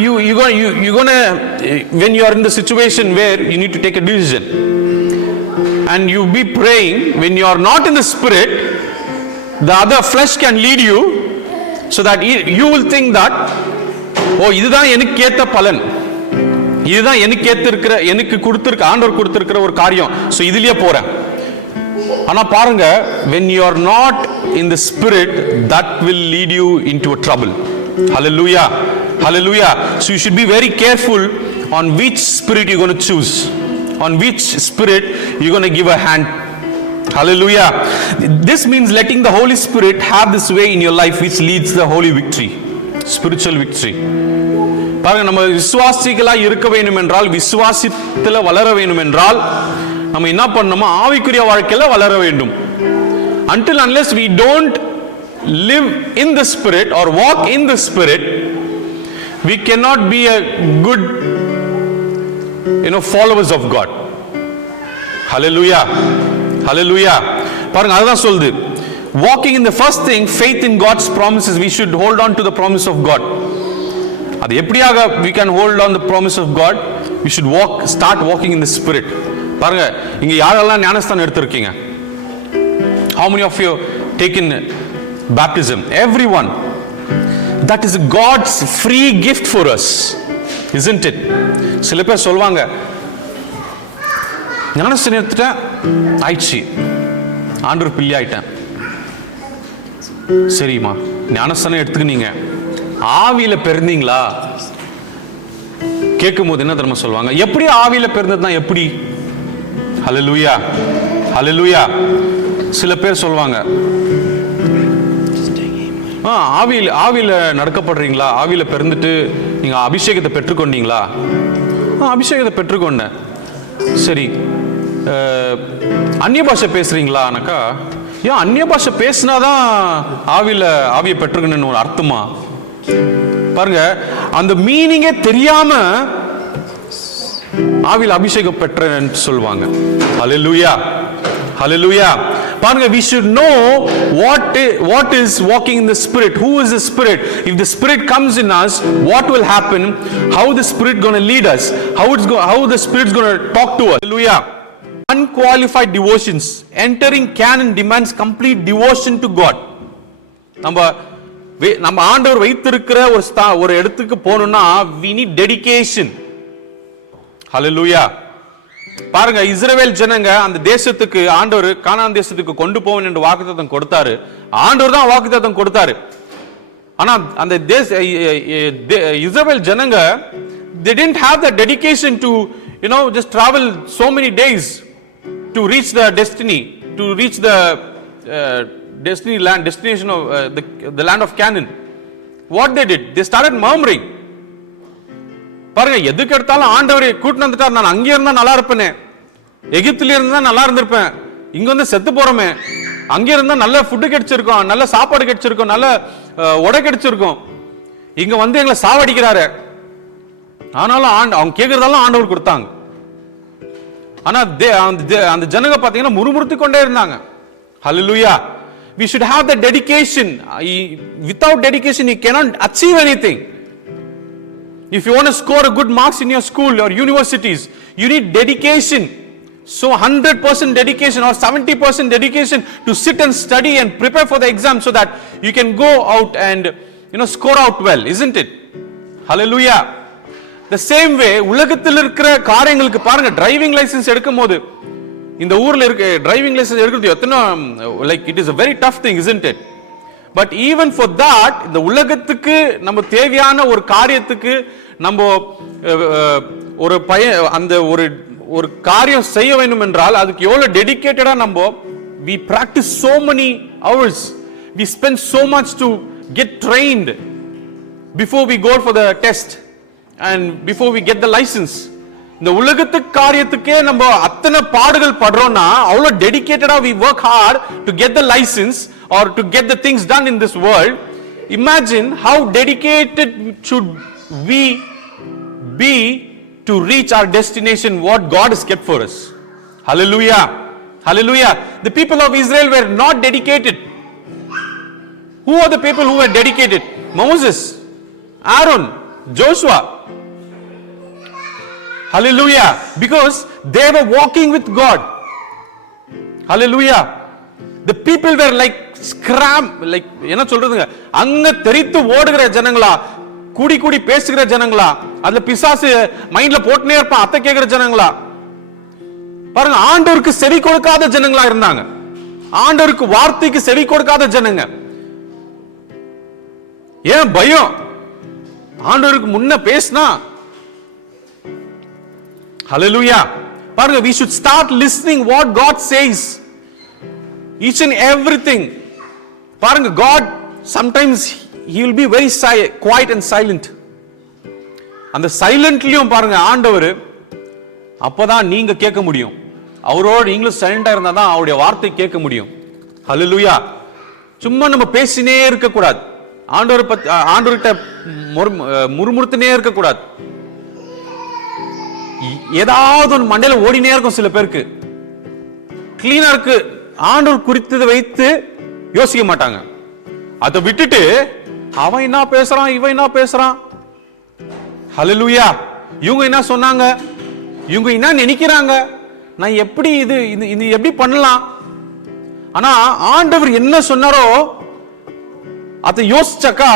You're gonna, when you are in the situation where you need to take a decision and you be praying, when you are not in the spirit, the other flesh can lead you so that you will think that, oh, இதுதான் எனக்கு ஏத்த பலன், இதுதான் எனக்கு ஏத்திருக்கிற, எனக்கு கொடுத்திருக்க, ஆண்டவர் கொடுத்திருக்கிற ஒரு காரியம், சோ இதுலயே போறேன். ஆனா பாருங்க, when you are not in the spirit, that will lead you into a trouble. Hallelujah. Hallelujah. So you should be very careful on which spirit you're going to choose, on which spirit you're going to give a hand. Hallelujah. This means letting the Holy Spirit have this way in your life which leads the holy victory, spiritual victory. பாருங்க, நம்ம விசுவாசிகளா இருக்க வேண்டும் என்றால், விசுவாசத்துல வளர வேண்டும் என்றால், நம்ம என்ன பண்ணணுமா? ஆவிக்குரிய வாழ்க்கையில வளர வேண்டும். Until unless we don't live in the spirit or walk in the spirit, we cannot be a good followers of God. Hallelujah. Hallelujah. பாருங்க, அதுதான் சொல்லுது. Walking in the first thing, faith in God's promises, we should hold on to the promise of God. அது எப்படியாக we can hold on the promise of God? We should start walking in the spirit. பாருங்க, இங்க யாரெல்லாம் ஞானஸ்தானம் எடுத்திருக்கீங்க? How many of you taken baptism? Everyone. That is God's free gift for us, isn't it? சில பேர் சொல்வாங்க, ஞானஸ்தானம் எடுத்துட்டேன், ஆயிடுச்சு, ஆண்டவர் பிள்ளை ஆயிட்டேன். சரிம்மா, ஞானஸ்தானம் எடுத்துக்கினீங்க, ஆவியில பிறந்தீங்களா? கேட்கும் போது என்ன தெரியுமா சொல்லுவாங்க? எப்படி ஆவியில பிறந்ததுன்னா எப்படி? ஹல்லேலூயா. ஹல்லேலூயா. சில பேர் சொல்வாங்க, ஆவியில நடக்கப்படுறீங்களா? ஆவியில பிறந்துட்டு நீங்க அபிஷேகத்தை பெற்றுக்கொண்டீங்களா? அபிஷேகத்தை பெற்றுக்கொண்டேன். சரி, அந்நிய பாஷை பேசுறீங்களானாக்கா, ஏன் அந்நிய பாஷை பேசினாதான் ஆவியை பெற்றுக்கணும்னு ஒரு அர்த்தமா? பாருங்க, அந்த மீனிங்கே தெரியாம ஆவியில் அபிஷேகம் பெற்றேன்னு சொல்லுவாங்க. ஹல்லேலூயா. Hallelujah. பாருங்க, we should know what is walking in the spirit. Who is the spirit? If the spirit comes in us, what will happen? How the spirit going to lead us? How the spirit's going to talk to us? Hallelujah. Unqualified devotions. Entering canon demands complete devotion to God. நம்ம ஆண்டவர் வைத்திருக்கிற ஒரு இடத்துக்கு போகணும்னா we need dedication. Hallelujah. பாருங்க, இஸ்ரவேல் ஜனங்க அந்த தேசத்துக்கு, ஆண்டவர் கானான் தேசத்துக்கு கொண்டு போவேன் என்று வாக்குத்தத்தம் கொடுத்தாரு. ஆண்டவர் தான் வாக்குத்தத்தம் கொடுத்தாரு. ஆனா அந்த இஸ்ரவேல் ஜனங்க, they didn't have the dedication to just travel so many days to reach the destiny, to reach the destination of the land of Canaan. What they did, they started murmuring. பாருங்க, எதுக்கு எடுத்தாலும் ஆண்டவரை கூட்டிட்டு வந்துட்டார், நான் அங்கே இருந்தா நல்லா இருப்பேனே, எகிப்தில இருந்தா நல்லா இருந்திருப்பேன், இங்க வந்து செத்து போறோமே, அங்கே இருந்தா நல்ல ஃபுட்டு கிடைச்சிருக்கும், நல்ல சாப்பாடு கிடைச்சிருக்கும், நல்ல உடை கிடைச்சிருக்கும், இங்க வந்து எங்களை சாவடிக்கிறாரு. ஆனாலும் அவங்க கேட்கறதெல்லாம் ஆண்டவர் கொடுத்தாங்க. ஆனா அந்த ஜனங்க பாத்தீங்கன்னா முறுமுறுத்து கொண்டே இருந்தாங்க. Hallelujah. We should have the dedication. Without dedication you cannot achieve anything. If you want to score a good marks in your school or universities, you need dedication. So 100% dedication or 70% dedication to sit and study and prepare for the exam so that you can go out and score out well, isn't it? Hallelujah. The same way, உலகத்தில் இருக்கிற காரியங்களுக்கு பாருங்க, driving licence எடுக்கும்போது, இந்த ஊர்ல இருக்க driving licence எடுக்கிறது எத்தனை, like it is a very tough thing, isn't it? But even for that, இந்த உலகத்துக்கு நம்ம தேவையான ஒரு காரியத்துக்கு நம்ம ஒரு அந்த ஒரு காரியம் செய்ய வேண்டும் என்றால் அதுக்கு எவ்வளவு டெடிகேட்டடா நம்ம we practice so many hours, we spend so much to get trained before we go for the test and before we get the license. இந்த உலகத்து காரியத்துக்கே நம்ம அத்தனை பாடுகள் படுறோம்னா அவ்வளவு டெடிகேட்டடா we work hard to get the license or to get the things done in this world. Imagine how dedicated should we be to reach our destination, what God has kept for us. Hallelujah. Hallelujah. The people of Israel were not dedicated. Who are the people who were dedicated? Moses, Aaron, Joshua. Hallelujah. Because they were walking with God. Hallelujah. The people were like like என்ன சொல்றதுங்க, அங்க தெரித்து ஓடுகிற ஜனங்களா, கூடி கூடி பேசுகிற ஜனங்களா, அதுல பிசாசு மைண்ட்ல போட்டுனே இருப்பான் அத்தை கேட்கிற ஜனங்களா. பாருங்க, ஆண்டவருக்கு செவி கொடுக்காத ஜனங்களா இருந்தாங்க. ஆண்டவருக்கு வார்த்தைக்கு செவி கொடுக்காத ஜனங்க. ஏன் பயம்? ஆண்டவருக்கு முன்ன பேசினா. Hallelujah. பாருங்க, we should start listening what God says. Each and everything. பாருங்க, God sometimes he will be very quiet and silent. அந்த சைலண்ட்லயும் பாருங்க ஆண்டவர் அப்பதான் நீங்க கேட்க முடியும். அவரோட நீங்களும் சைலண்டா இருந்தா தான் அவருடைய வார்த்தை கேட்க முடியும். ஹல்லேலூயா. சும்மா நம்ம பேசினே இருக்க கூடாது. ஆண்டவர்கிட்ட முறுமுறுத்துனே இருக்க கூடாது. ஏதாவது ஒரு மண்டையில ஓடினே இருக்கும் சில பேருக்கு. கிளீனா இருக்கு ஆண்டவர் குறித்ததை வைத்து யோசிக்க மாட்டாங்க. அதை விட்டுட்டு அவன் என்ன பேசுறான், இவன் என்ன பேசுறான், ஹல்லேலூயா, இவங்க என்ன சொன்னாங்க, இவங்க என்ன நினைக்கிறாங்க, நான் எப்படி இது எப்படி பண்ணலாம். ஆனா ஆண்டவர் என்ன சொன்னாரோ அதை யோசிச்சாக்கா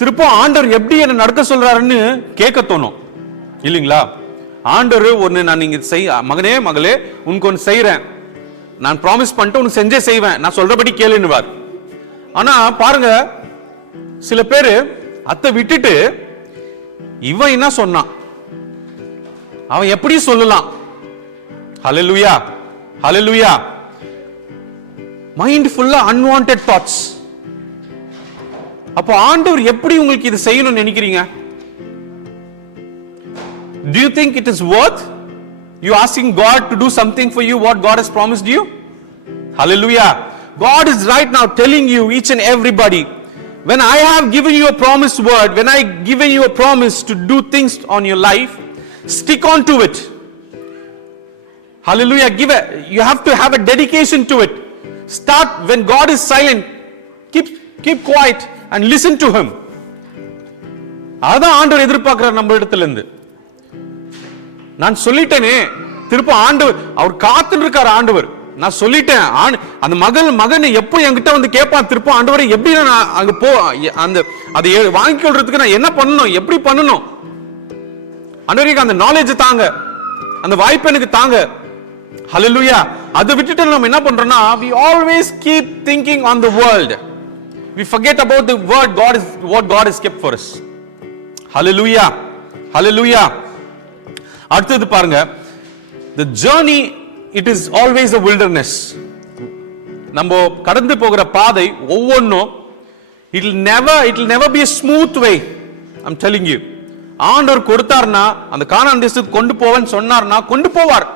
திருப்ப ஆண்டவர் எப்படி என்ன நடக்க சொல்றாருன்னு கேட்க தோணும் இல்லைங்களா. ஆண்டவர் ஒன்னு நான் நீங்க மகனே மகளே உனக்கு ஒன்னு செய்யறேன், நான் ப்ராமிஸ் பண்ணிட்டு உனக்கு செஞ்சே செய்வேன், நான் சொல்றபடி கேளுன்னுவார். ஆனா பாருங்க, சில பேரு அத்தை விட்டுட்டு இவன் என்ன சொன்னான், அவன் எப்படி சொல்லலாம். ஹல்லேலூயா, ஹல்லேலூயா. மைண்ட் ஃபுல்லா அன்வான்டட் தாட்ஸ். அப்போ ஆண்டவர் எப்படி உங்களுக்கு இது செய்யணும்னு நினைக்கிறீங்க? Do you think it is worth you asking God to do something for you what God has promised you? Hallelujah. God is right now telling you, each and everybody, when I have given you a promised word, when I given you a promise to do things on your life, stick on to it. Hallelujah. You have to have a dedication to it. Start when God is silent. Keep quiet and listen to him. அதான் ஆண்டவர் எதிர்பார்க்கிறார் நம்ம இடத்துல இருந்து. நான் சொல்லிட்டேனே, திருப்ப ஆண்டவர் அவர் காத்துட்டு இருக்காரு. ஆண்டவர் நான் சொல்லிட்டேன், அந்த மகன் எப்போ என்கிட்ட வந்து கேட்பான், திருப்ப ஆண்டவரை எப்படி நான் அங்க அதை வாங்கி கொள்றதுக்கு நான் என்ன பண்ணணும், எப்படி பண்ணணும், ஆண்டவருக்கு அந்த நாலேஜ் தாங்க, அந்த வாய்ப்பு எனக்கு தாங்க. ஹல்லேலூயா. அதை விட்டுட்டு நம்ம என்ன பண்றோம்னா, we always keep thinking on the world. We forget about the word what God has kept for us. Hallelujah. Hallelujah. அடுத்தது பாருங்க, the journey, it is always a wilderness. நம்ம கடந்து போகிற பாதை ஒவ்வொன்றும் it will never be a smooth way. I'm telling you. ஆண்டவர் கொடுத்தார்னா அந்த கானான் தேசத்துக்கு கொண்டு போவேன்னு சொன்னார்னா கொண்டு போவார்.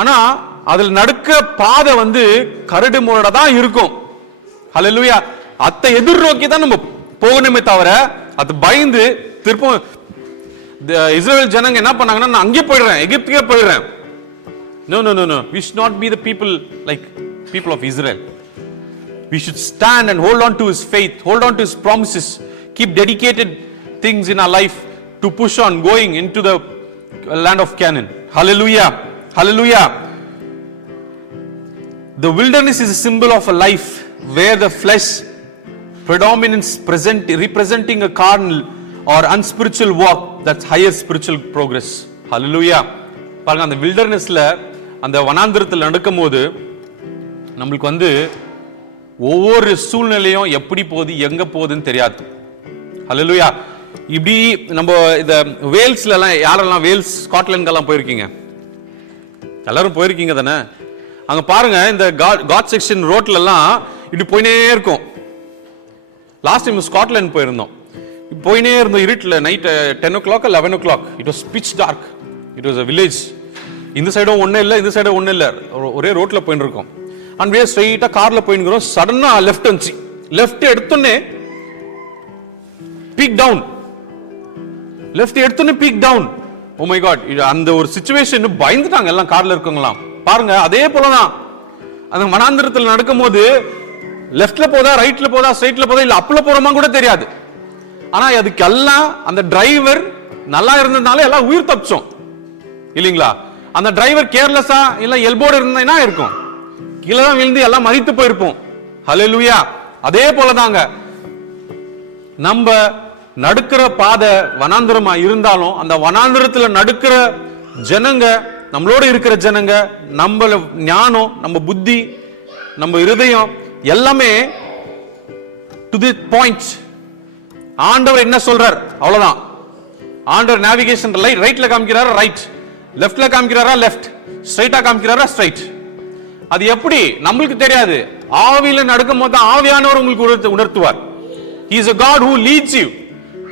ஆனா அதில் நடக்க பாதை கரடு முரடா தான் இருக்கும். ஹல்லேலூயா. அத்தை எதிர்நோக்கி தான் நம்ம போகணுமே தவிர அது பயந்து திருப்ப இஸ்ரேல் ஜனங்க என்ன பண்ணாங்கன்னா, நான் அங்கே போயிடுறேன், எகிப்துக்கே போயிடுறேன். No. We should not be the people like people of Israel. We should stand and hold on to his faith, hold on to his promises, keep dedicated things in our life to push on going into the land of Canaan. Hallelujah. Hallelujah. The wilderness is a symbol of a life where the flesh predominates, representing a carnal or unspiritual walk that's higher spiritual progress. Hallelujah. பாருங்க, அந்த வில்டர்னஸ்ல அந்த வனாந்திரத்தில் நடக்கும்போது நம்மளுக்கு ஒவ்வொரு சூழ்நிலையும் எப்படி போகுது எங்க போகுதுன்னு தெரியாது. ஹல்லேலூயா. இப்படி நம்ம இந்த வேல்ஸ்லாம் யாரெல்லாம் வேல்ஸ் ஸ்காட்லாண்டுக்கெல்லாம் போயிருக்கீங்க? எல்லாரும் போயிருக்கீங்க தானே? அங்க பாருங்க, இந்த காட் செக்ஷன் ரோட்லலாம் இப்படி போயினே இருக்கும். லாஸ்ட் டைம் ஸ்காட்லாந்து போயிருந்தோம். போயினே இருந்தோம் இருட்டில். Night 10 o'clock 11 o'clock. It was pitch dark. It was a village. இந்த சைடும் ஒன்றும் இல்லை, இந்த சைடும் ஒன்றும் இல்லை, ஒரே ரோட்டில் போயின்னு இருக்கோம். அண்ட் ஸ்ட்ரைட்டாக காரில் போயின்னு சடனாக லெஃப்ட் வந்துச்சு. லெஃப்ட் எடுத்தோன்னே பீக் டவுன். லெஃப்ட் எடுத்தோன்னே peak down. Oh my God! அந்த ஒரு சிச்சுவேஷன் பயந்துட்டாங்க எல்லாம் கார்ல இருக்கவங்களாம். பாருங்க, அதே போலதான் அந்த வனாந்திரத்தில் நடக்கும் போது லெஃப்ட்ல போதா, ரைட்ல போதா, ஸ்ட்ரைட்ல போதா, இல்ல அப்ல போறோமா கூட தெரியாது. ஆனா அதுக்கெல்லாம் அந்த டிரைவர் நல்லா இருந்ததுனால எல்லாம் உயிர் தப்பிச்சோம் இல்லீங்களா? அந்த டிரைவர் கேர்லெஸ்ஸா இல்ல எல்போர்டு இருந்தா இருக்கும், கீழே தான் விழுந்து எல்லாம் மதித்து போயிருப்போம். ஹல்லேலூயா! அதே போலதாங்க நம்ம நடுக்கிற பாதை வனாந்திரமா இருந்தாலும் அந்த வனாந்திரத்துல நடுக்கிற ஜனங்க, நம்மளோட இருக்கிற ஜனங்க, நம்ம ஞானம், நம்ம புத்தி, நம்ம இருதயம் எல்லாமே டு தி பாயிண்ட். ஆண்டவர் என்ன சொல்றார் அவ்வளவுதான். ஆண்டவர் நேவிகேஷன் ரைட்ல காமிக்கிறாரா ரைட், லெஃப்ட்ல காமிக்கிறாரா லெஃப்ட், ஸ்ட்ரைட்டா காமிக்கிறாரா ஸ்ட்ரைட். அது எப்படி நம்மளுக்கு தெரியாது. ஆவியில நடக்கும் போது ஆவியானவர் உங்களுக்கு உணர்த்துவார். He is a God who leads you.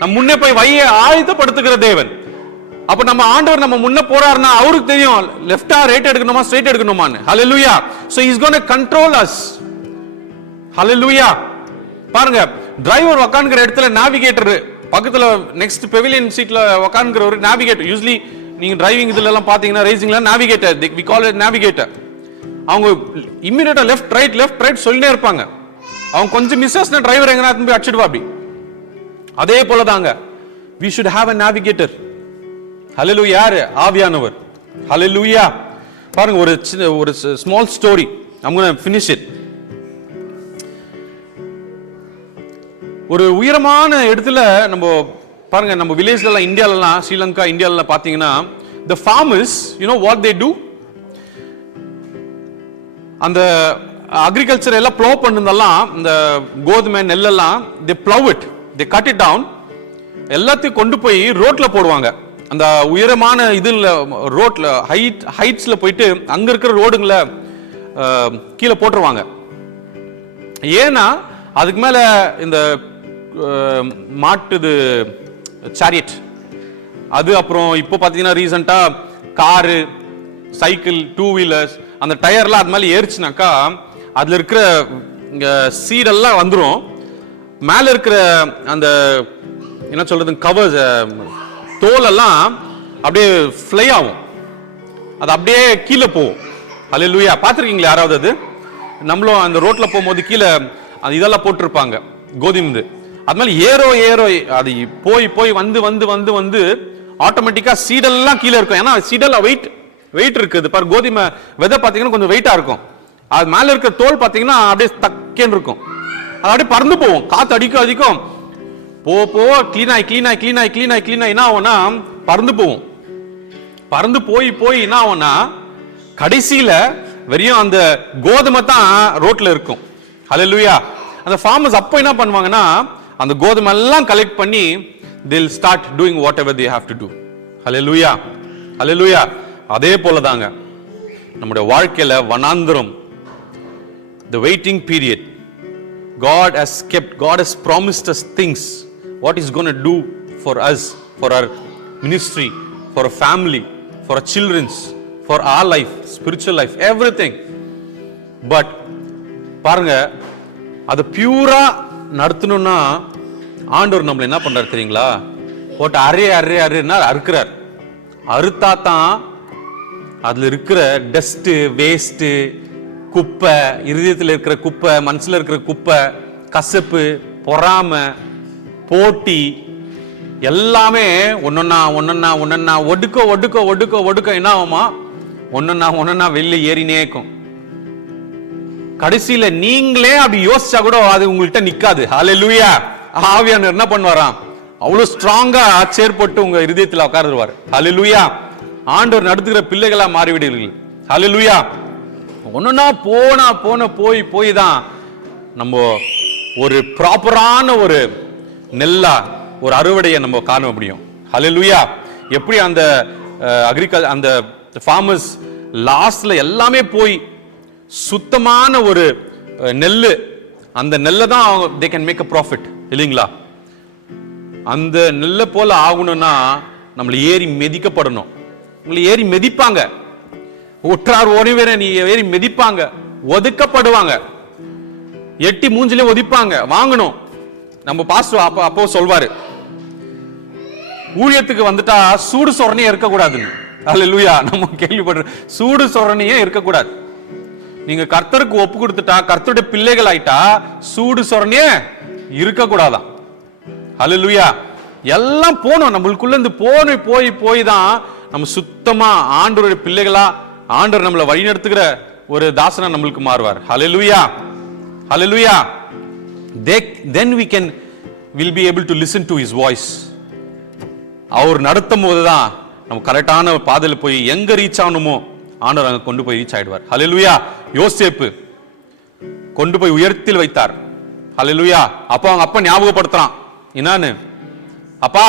நம்ம முன்னே போய் வழியை ஆயத்தப்படுத்துகிற தேவன். அப்ப நம்ம ஆண்டவர் நம்ம முன்ன போறாருன்னா அவருக்கு தெரியும் லெஃப்டா ரைட் எடுக்கணுமா ஸ்ட்ரைட் எடுக்கணுமான்னு. Hallelujah! So he is going to control us. Hallelujah! பாருங்க, டிரைவர் உட்கார்ந்துக்கிற இடத்துல நேவிகேட்டர் பக்கத்துல நெக்ஸ்ட் பெவிலியன் சீட்ல உட்கார்ந்துக்கிற ஒரு நேவிகேட்டர். யூசுவலி நீங்க டிரைவிங் இதுல எல்லாம் பாத்தீங்கன்னா ரேசிங்ல navigator, we call it navigator. அவங்க இமிடியேட்டா லெஃப்ட் ரைட் சொல்லிட்டே இருப்பாங்க. அவங்க கொஞ்சம் மிஸ் ஆச்சுனா டிரைவர் எங்கனா போய் அடிச்சிடுவா. அப்படி அதே போலதாங்க we should have a navigator. ஹல்லேலூயா! யாரு? ஆவியானவர். ஹல்லேலூயா! பாருங்க, ஒரு small story. I'm going to finish it. ஒரு உயரமான இடத்துல நம்ம பாருங்க, நம்ம வில்லேஜ்ல எல்லாம் இந்தியாலலாம், ஸ்ரீலங்கா இந்தியால பாத்தீங்கன்னா the farmers, you know what they do? அந்த அக்ரிகல்ச்சர் எல்லாம் ப்ளோ பண்ணதெல்லாம், இந்த கோதுமை நெல்லெல்லாம் they plow it, they cut it down, எல்லாத்தையும் கொண்டு போய் ரோட்ல போடுவாங்க. அந்த உயரமான இதுல ரோட்ல ஹைட்ஸ்ல போயிட்டு அங்க இருக்கிற ரோடுங்களை கீழே போட்டுருவாங்க. ஏன்னா அதுக்கு மேல இந்த மாட்டுது சாரியட் அது, அப்புறம் இப்போ பாத்தீங்கன்னா ரீசெண்டா காரு, சைக்கிள், 2 வீலர்ஸ், அந்த டயர்லாம் அது மேல ஏறிச்சுனாக்கா அதுல இருக்கிற சீடெல்லாம் வந்துடும். மேல இருக்கிற அந்த என்ன சொல்றது கவர் தோல் எல்லாம் அப்படியே ஃப்ளை ஆகும், அது அப்படியே கீழே போகும். ஹல்லேலூயா! பார்த்துருக்கீங்களா யாராவது? அது நம்மளும் அந்த ரோட்ல போகும்போது கீழே அது இதெல்லாம் போட்டிருப்பாங்க கோதுமை, அது மேலே ஏறோ அது போய் வந்து ஆட்டோமேட்டிக்கா சீடெல்லாம் கீழே இருக்கும். ஏன்னா சீடெல்லாம் வெயிட் இருக்குது பாரு. கோதுமை விதை பார்த்தீங்கன்னா கொஞ்சம் வெயிட்டா இருக்கும். அது மேல இருக்கிற தோல் பார்த்தீங்கன்னா அப்படியே தக்கேன்னு இருக்கும். அது அப்படியே பறந்து போகும், காத்து அடிக்கும். போ கிளீன் ஆகி என்ன ஆகும்னா பறந்து போகும். பறந்து போய் என்ன ஆகும்னா கடைசியில வெறும் அந்த கோதுமை தான் ரோட்ல இருக்கும். ஹல்லேலூயா! அந்த ஃபார்மர்ஸ் அப்போ என்ன பண்ணுவாங்கன்னா அந்த கோதுமை எல்லாம் கலெக்ட் பண்ணி they'll start doing whatever they have to do. ஹல்லேலூயா! ஹல்லேலூயா! அதே போலதாங்க நம்முடைய வாழ்க்கையில வனாந்திரம், the waiting period, God has promised us things, what He's going to do for us, for our ministry, for our family, for our children's, for our life, spiritual life, everything. But பாருங்க, அது பியூரா நடத்தணும்னா ஆண்டவர் நம்மள என்ன பண்றாரு தெரியுங்களா? போட்டு அரேன்னா அறுக்கிறார். அறுத்தா தான் அதுல இருக்கிற டஸ்ட், வேஸ்ட், குப்பை, இருதயத்தில் இருக்கிற குப்பை, மனசுல இருக்கிற குப்பை, கசப்பு, பொறாமை, போட்டி எல்லாமே ஒன்னொன்னா ஒடுக்க என்ன ஆகுமா? ஒன்னொன்னா வெளில ஏறினே இருக்கும். கடைசியில நீங்களே அப்படி யோசிச்சா கூட அது உங்கள்கிட்ட நிக்காது. ஹல்லேலூயா! ஆவியானவர் என்ன பண்ணுவாராம்? அவ்வளவு ஸ்ட்ராங்கா சேர்பட்டு உங்க இருதயத்தில் உட்கார்ந்துருவார். ஹல்லேலூயா! ஆண்டவர் நடத்துகிற பிள்ளைகளா மாறிவிடுவீர்கள். ஹல்லேலூயா! ஒன்னொன்னா போய் தான் நம்ம ஒரு ப்ராப்பரான ஒரு நெல்லா ஒரு அறுவடையை நம்ம காண முடியும். ஹல்லேலூயா. எப்படி அந்த அந்த ஃபார்மர்ஸ் லாஸ்ட்ல எல்லாமே போய் சுத்தமான ஒரு நெல்லு, அந்த நெல்லை தான் they can make a profit இல்லைங்களா? அந்த நெல்லை போல ஆகணும்னா நம்மளை ஏறி மிதிக்கப்படணும். உங்களை ஏறி மிதிப்பாங்க, ஒற்றார் ஓடிவேற நீ ஏறி மிதிப்பாங்க, ஒதுக்கப்படுவாங்க, எட்டி மூஞ்சிலே ஒதிப்பாங்க. வாங்கணும். நம்ம பாஸ்டர் அப்போ சொல்வாரு, ஊழியத்துக்கு வந்துட்டா சூடு சொரணையே இருக்கக்கூடாதுன்னு. அல்லேலூயா. நம்ம கேள்விப்படுற சூடு சொரணையே இருக்கக்கூடாது. நீங்க கர்த்தருக்கு ஒப்பு கொடுத்துட்டா, கர்த்தருடைய பிள்ளைகள் ஆயிட்டா சூடு சொரணையே இருக்கக்கூடாதான். அல்லேலூயா. எல்லாம் போனோம், நம்மளுக்குள்ள இருந்து போய் தான் நம்ம சுத்தமா ஆண்டவருடைய பிள்ளைகளா, ஆண்டவர் நம்மளை வழிநடத்துகிற ஒரு தாசனா நம்மளுக்கு மாறுவார். ஹல்லேலூயா. ஹல்லேலூயா. Then we'll be able to listen to his voice. அவர் நடத்தும் போதுதான் நம்ம கரெக்டான பாதையில போய் எங்க ரீச் ஆகணுமோ ஆண்டவர் அங்க கொண்டு போய் ரீச் ஆயிடுவார். ஹல்லேலூயா. யோசேப்பு கொண்டு போய் உயர்த்தில் வைத்தார். ஹல்லேலூயா. அப்ப அவங்க அப்பா ஞாபகப்படுத்துறான், என்னன்னு, அப்பா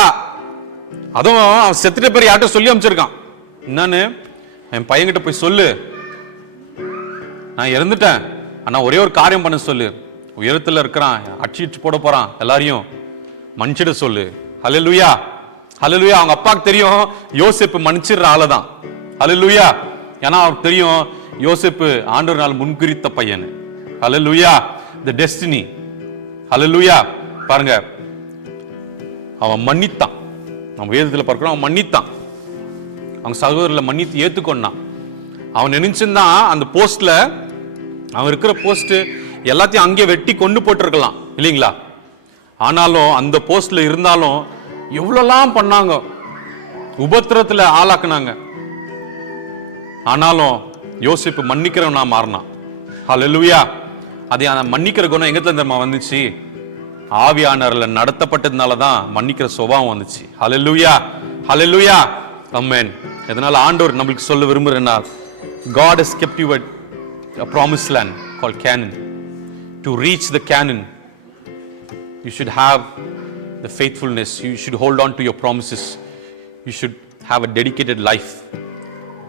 அதுவும் அவன் செத்துட்ட பேர் யார்கிட்ட சொல்லி அமைச்சிருக்கான், என்னன்னு, என் பையன்கிட்ட போய் சொல்லு, நான் இறந்துட்டேன், ஆனா ஒரே ஒரு காரியம் பண்ண சொல்லு, உயரத்துல இருக்கிறான், அடிச்சு போட போறான், எல்லாரையும் மன்னிச்சிட சொல்லு. ஹல்லேலூயா. ஹல்லேலூயா. அவங்க அப்பாவுக்கு தெரியும் யோசேப்பு மன்னிச்சிடுற ஆளதான். ஹல்லேலூயா. ஏன்னா அவருக்கு தெரியும் யோசேப்பு ஆண்டவரால் முன்குறித்த பையன். ஹல்லேலூயா. the destiny. ஹல்லேலூயா. பாருங்க, அவன் மன்னித்தான். நம்ம வேதத்துல பார்க்கிறோம், அவன் மன்னித்தான், அவங்க சகோதரர்களை மன்னித்து ஏத்துக்கொண்டான். அவன் நினைச்சிருந்தான் அந்த போஸ்ட்ல, அவன் இருக்கிற போஸ்ட் எல்லாத்தையும் அங்கே வெட்டி கொண்டு போட்டிருக்கலாம் இல்லைங்களா? ஆனாலும் அந்த போஸ்ட்ல இருந்தாலும் எவ்வளவுலாம் பண்ணாங்க, உபத்திரத்துல ஆளாக்குனாங்க. ஆனாலும் யோசிப்பு மன்னிக்கிறவனா மாறினான். ஹல்லேலூயா. அது அந்த மன்னிக்கிற குணம் எங்க தெரியுமா வந்துச்சு? ஆவியானவர்ல நடத்தப்பட்டதுனாலதான் மன்னிக்கிற சுபாவம் வந்துச்சு. ஹல்லேலூயா. ஹல்லேலூயா. ஆமென். இதனால ஆண்டவர் நம்மளுக்கு சொல்ல விரும்புறேன்னா, God has kept you at a promised land called Canaan. To reach the Canaan, you should have the faithfulness. You should hold on to your promises. You should have a dedicated life.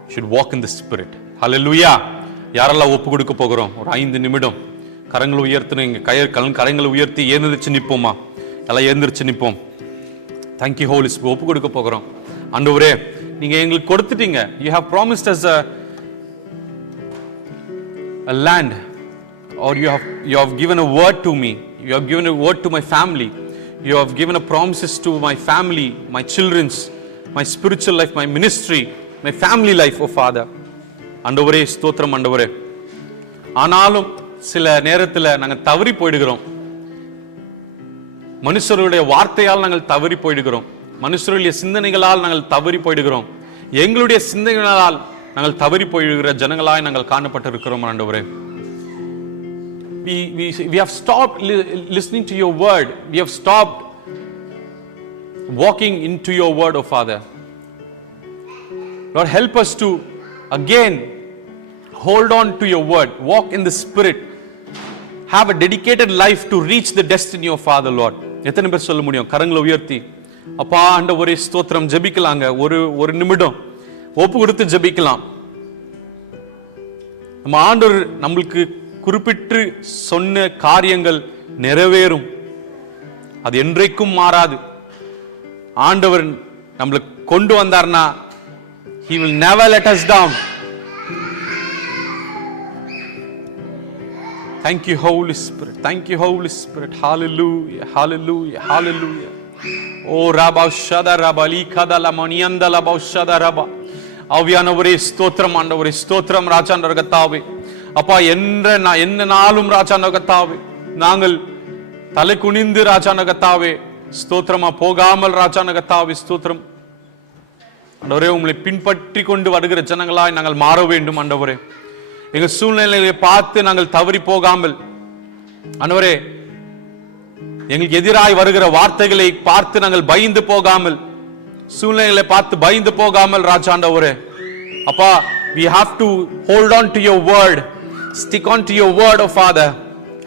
You should walk in the Spirit. Hallelujah. யாரெல்லாம் ஒப்பு கொடுக்க போகிறோம்? ஒரு 5 நிமிடம் கரங்களை உயர்த்தணும். இங்க கரங்களை உயர்த்தி எழுந்திருச்சு நிற்போமா? எல்லாம் எழுந்திருச்சு நிற்போம். Thank you Holy Spirit. ஒப்பு கொடுக்க போகிறோம். ஆண்டவரே, நீங்க எங்களுக்கு கொடுத்துட்டீங்க. You have promised us a land, or you have given a word to me. You have given a word to my family. You have given a promises to my family, my children's, my spiritual life, my ministry, my family life, oh Father. ஆண்டவரே ஸ்தோத்திரம் ஆண்டவரே. ஆனாலும் சில நேரத்தில் நாங்கள் தவறி போயிடுகிறோம். மனுஷருடைய வார்த்தையால் நாங்கள் தவறி போயிடுகிறோம். மனுஷருடைய சிந்தனைகளால் நாங்கள் தவறி போயிடுகிறோம். எங்களுடைய சிந்தனைகளால் நாங்கள் தவறி போயிடுகிற ஜனங்களாய் நாங்கள் காணப்பட்டிருக்கிறோம் ஆண்டவரே. We have stopped listening to your word. We have stopped walking into your word, oh Father. Lord, help us to again hold on to your word, walk in the Spirit, have a dedicated life to reach the destiny of Father, Lord. எத்தனை பேர் சொல்ல முடியும்? கரங்களை உயர்த்தி அப்பா ஆண்டவரே ஸ்தோத்திரம். ஜெபிக்கலாங்க. ஒரு நிமிடம் ஒப்பு கொடுத்து ஜெபிக்கலாம். நம்ம ஆண்டவர் நம்மளுக்கு குறிப்பிட்டு சொன்ன காரியங்கள் நிறைவேறும். அது என்றைக்கும் மாறாது. ஆண்டவர் நம்மளை கொண்டு வந்தார்னா he will never let us down. Thank you Holy Spirit. Thank you Holy Spirit. Hallelujah. Hallelujah. Hallelujah. Oh Rabba Shada Rabali Kadala Manianda Laba Shada Rabba. ஆவியானவரே ஸ்தோத்திரம் ஆண்டவரே ஸ்தோத்திரம் ராஜாண்டவர் கர்த்தாவே. அப்பா என்ன நாளும் ராஜாண்டவர் கர்த்தாவே நாங்கள் தலை குனிந்து ராஜாண்டவர் கர்த்தாவே ஸ்தோத்திரமா போகாமல் ராஜாண்டவர் கர்த்தாவே ஸ்தோத்திரம் ஆண்டவரே. உங்களை பின்பற்றி கொண்டு வருகிற ஜனங்களாய் நாங்கள் மாற வேண்டும் ஆண்டவரே. எங்கள் சூழ்நிலைகளை பார்த்து நாங்கள் தவறி போகாமல் ஆண்டவரே, எங்களுக்கு எதிராய் வருகிற வார்த்தைகளை பார்த்து நாங்கள் பயந்து போகாமல், சூழ்நிலைகளை பார்த்து பயந்து போகாமல் ராஜாண்டவரே அப்பா, we have to hold on to your word, stick on to your word, oh Father.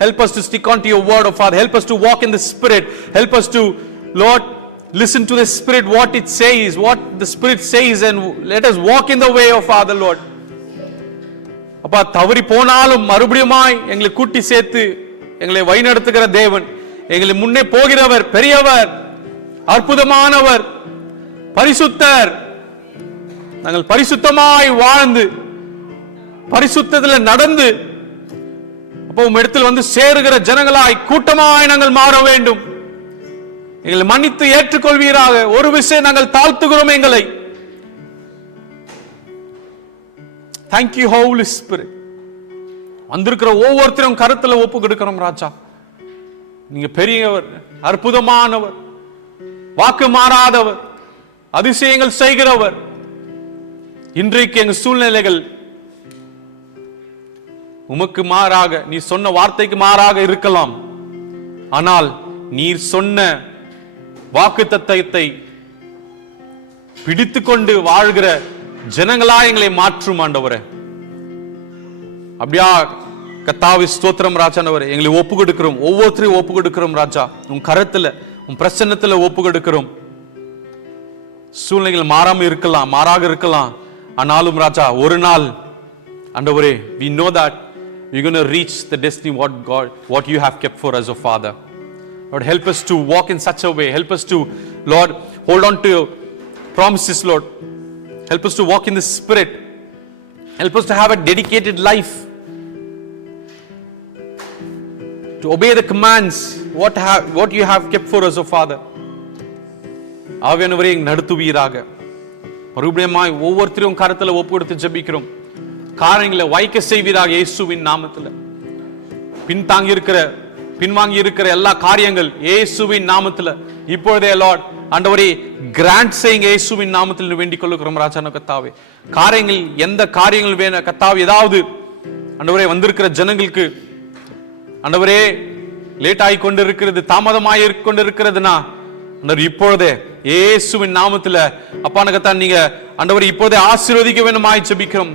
Help us to stick on to your word, oh Father. Help us to walk in the Spirit. Help us to, Lord, Listen to the Spirit, what it says, what the Spirit says, and let us walk in the way of Father, Lord. அப்பா, தவறி போனாலும் மறுபடியுமாய் எங்களை கூட்டி சேர்த்து எங்களை வழிநடத்துகிற தேவன், எங்களை முன்னே போகிறவர், பெரியவர், அற்புதமானவர், பரிசுத்தர். நாங்கள் பரிசுத்தமாய் வாழ்ந்து பரிசுத்தத்தில் நடந்து அப்போ உம் இடத்தில் வந்து சேருகிற ஜனங்களாய் கூட்டமாய் நாங்கள் மாற வேண்டும். எங்களை மன்னித்து ஏற்றுக்கொள்வீராக. ஒரு விஷயம் நாங்கள் தாழ்த்துகிறோம் எங்களை. Thank you, Holy Spirit. வந்திருக்கிற ஒவ்வொருத்தரும் கருத்துல ஒப்பு கொடுக்கிறோம் ராஜா. நீங்க பெரியவர், அற்புதமானவர், வாக்கு மாறாதவர், அதிசயங்கள் செய்கிறவர். இன்றைக்கு எங்க சூழ்நிலைகள் உமக்கு மாறாக, நீ சொன்ன வார்த்தைக்கு மாறாக இருக்கலாம். ஆனால் நீர் சொன்ன வாக்கு தத்தத்தை பிடித்துக்கொண்டு வாழ்கிற ஜனங்களா எங்களை மாற்றும் ஆண்டவரே. அப்படியா கர்த்தாவே ஸ்தோத்திரம் ராஜானவரே. எங்களை ஒப்பு கொடுக்கிறோம், ஒவ்வொருத்தரையும் ஒப்பு கொடுக்கிறோம் ராஜா. உன் கரத்துல, உன் பிரசன்னத்துல ஒப்பு கொடுக்கிறோம். சூழ்நிலைகள் மாறாம இருக்கலாம், மாறாக இருக்கலாம். ஆனாலும் ராஜா, ஒரு நாள் ஆண்டவரே, we know that we're going to reach the destiny what you have kept for us, O Father. Lord, help us to walk in such a way. Help us to, Lord, hold on to your promises, Lord. Help us to walk in the Spirit. Help us to have a dedicated life, to obey the commands what you have kept for us, O Father. ஆவியானவரே, நடத்துவீராக. மறுபடியும் ஒவ்வொருத்தரையும் கரத்துல ஒப்பு கொடுத்து ஜெபிக்கிறோம். காரியங்களை வாய்க்க செய்வீராக இயேசுவின் நாமத்துல. பின்வாங்கி இருக்கிற எல்லா காரியங்கள் இயேசுவின் நாமத்துல இப்பொழுதே லார்ட் ஆண்டவரே கிராண்ட் செய்யுங்க இயேசுவின் நாமத்தில் வேண்டிக் கொள்ளுகிறோம் ராஜான கர்த்தாவே. காரியங்கள், எந்த காரியங்கள் வேணும் கர்த்தாவே, ஏதாவது ஆண்டவரே வந்திருக்கிற ஜனங்களுக்கு ஆண்டவரே லேட் ஆகி கொண்டு இருக்கிறது, தாமதமாய் கொண்டு இருக்கிறதுனா இப்பொழுதே இயேசுவின் நாமத்துல அப்பான கர்த்தா நீங்க ஆண்டவரே இப்பொழுதே ஆசீர்வதிக்க வேண்டுமாய் ஜெபிக்கிறோம்,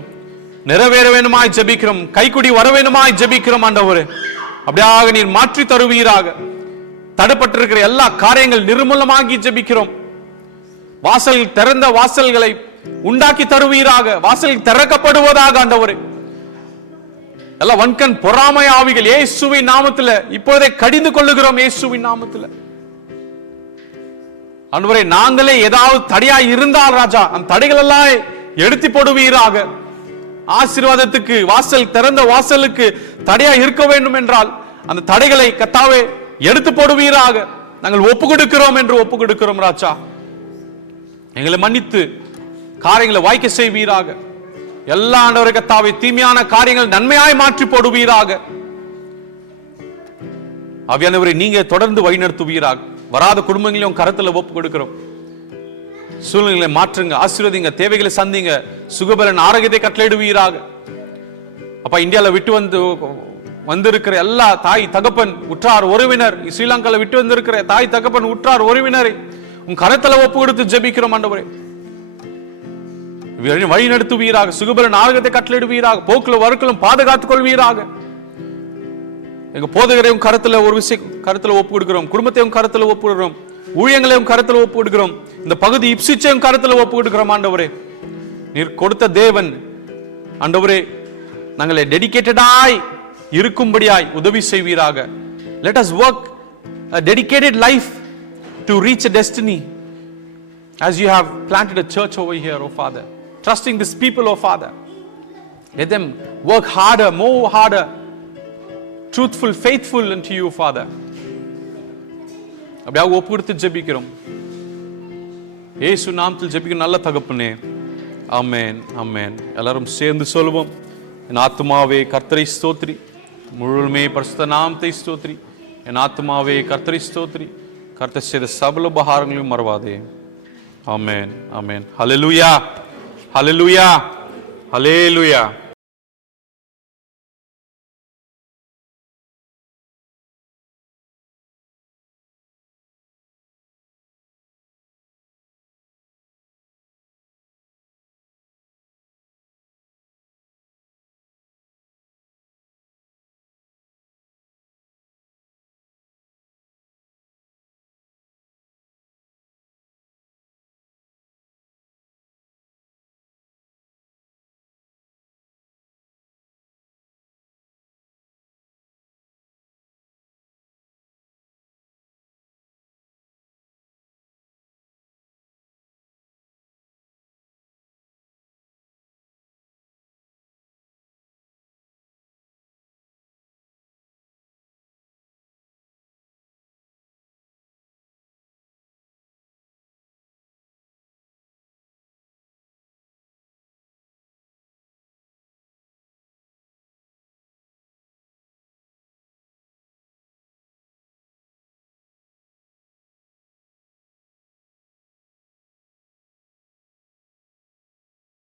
நிறைவேற வேண்டுமாய் ஜெபிக்கிறோம், கைக்குடி வர வேண்டுமாய் ஜெபிக்கிறோம் ஆண்டவரே. அப்படியாக நீர் மாற்றி தருவீராக. தடைப்பட்டிருக்கிற எல்லா காரியங்கள் நிர்மூலமாகி ஜெபிக்கிறோம். வாசல் திறந்த வாசல்களை உண்டாக்கி தருவீராக. வாசல் திறக்கப்படுவதாக ஆண்டவரே. எல்லா வன்கண் பொறாமை ஆவிகள் இயேசுவின் நாமத்துல இப்போதே கடிந்து கொள்ளுகிறோம் இயேசுவின் நாமத்துல. ஆண்டவரே, நாங்களே ஏதாவது தடையாய் இருந்தால் ராஜா, அந்த தடைகள் எல்லாம் எடுத்து போடுவீராக. ஆசீர்வாதத்துக்கு வாசல், திறந்த வாசலுக்கு தடையா இருக்க வேண்டும் என்றால் அந்த தடைகளை கர்த்தாவே எடுத்து போடுவீராக. நாங்கள் ஒப்பு கொடுக்கிறோம் என்று ஒப்பு கொடுக்கிறோம் ராஜா. எங்களை மன்னித்து காரியங்களை வாய்க்க செய்வீராக. எல்லா ஆண்டவரே கர்த்தாவே தீமையான காரியங்கள் நன்மையாய் மாற்றி போடுவீராக. ஆவியானவரே, நீங்க தொடர்ந்து வழிநடத்துவீராக. வராத குடும்பங்களையும் கரத்துல ஒப்பு கொடுக்கிறோம். சூழ்நிலைகளை மாற்றுங்க, ஆசீர்வதிங்க, தேவைகளை சந்திங்க, சுகபலன் ஆரோக்கியத்தை கட்டளையிடுவீராக. அப்ப இந்தியாவில் விட்டு வந்திருக்கிற எல்லா தாய் தகப்பன் உற்றார் உறவினர், ஸ்ரீலங்கால விட்டு வந்திருக்கிற தாய் தகப்பன் உற்றார் உறவினரை உன் கரத்துல ஒப்பு கொடுத்து ஜெபிக்கிறோம் ஆண்டவரே. வழி நடத்துவீராக, சுகபலன் ஆரோக்கியத்தை கட்டளையிடுவீராக, போக்குல வருக்களும் பாதுகாத்துக் கொள்வீராக. எங்க போதகரையும் கரத்துல ஒரு விஷயம் கருத்துல ஒப்பு கொடுக்கிறோம், குடும்பத்தையும் கருத்துல ஒப்பு கொடுக்கிறோம், ஊழியங்களையும் கருத்துல ஒப்பு கொடுக்கிறோம், இந்த பகுதி இப்சிச்சையும் கருத்துல ஒப்பு கொடுக்கிறோம் ஆண்டவரே. நீர் கொடுத்த தேவன் ஆண்டவரே, நாங்களே டெடிகேட்டடாய் இருக்கும்படியாய் உதவி செய்வீராக. Let us work a dedicated life to reach a destiny as you have planted a church over here, oh Father. Trusting these people, oh Father. Let them work harder, more harder, truthful, faithful unto you, Father. அப்படியே ஒப்பு கொடுத்து ஜெபிக்கிறோம் இயேசு நாமத்தில் ஜெபிக்கிறோம் நல்ல தகப்பனே. ஆமென், ஆமென். எல்லாரும் சேர்ந்து சொல்லுவோம். என் ஆத்துமாவே கர்த்தரை ஸ்தோத்திரி, முழுமே பரிசுத்த நாமத்தை ஸ்தோத்திரி. என் ஆத்துமாவே கர்த்தரை ஸ்தோத்திரி, கர்த்தர் செய்த சகல உபகாரங்களையும் மறவாதே. ஆமென், ஆமென். ஹல்லேலூயா, ஹல்லேலூயா, ஹல்லேலூயா.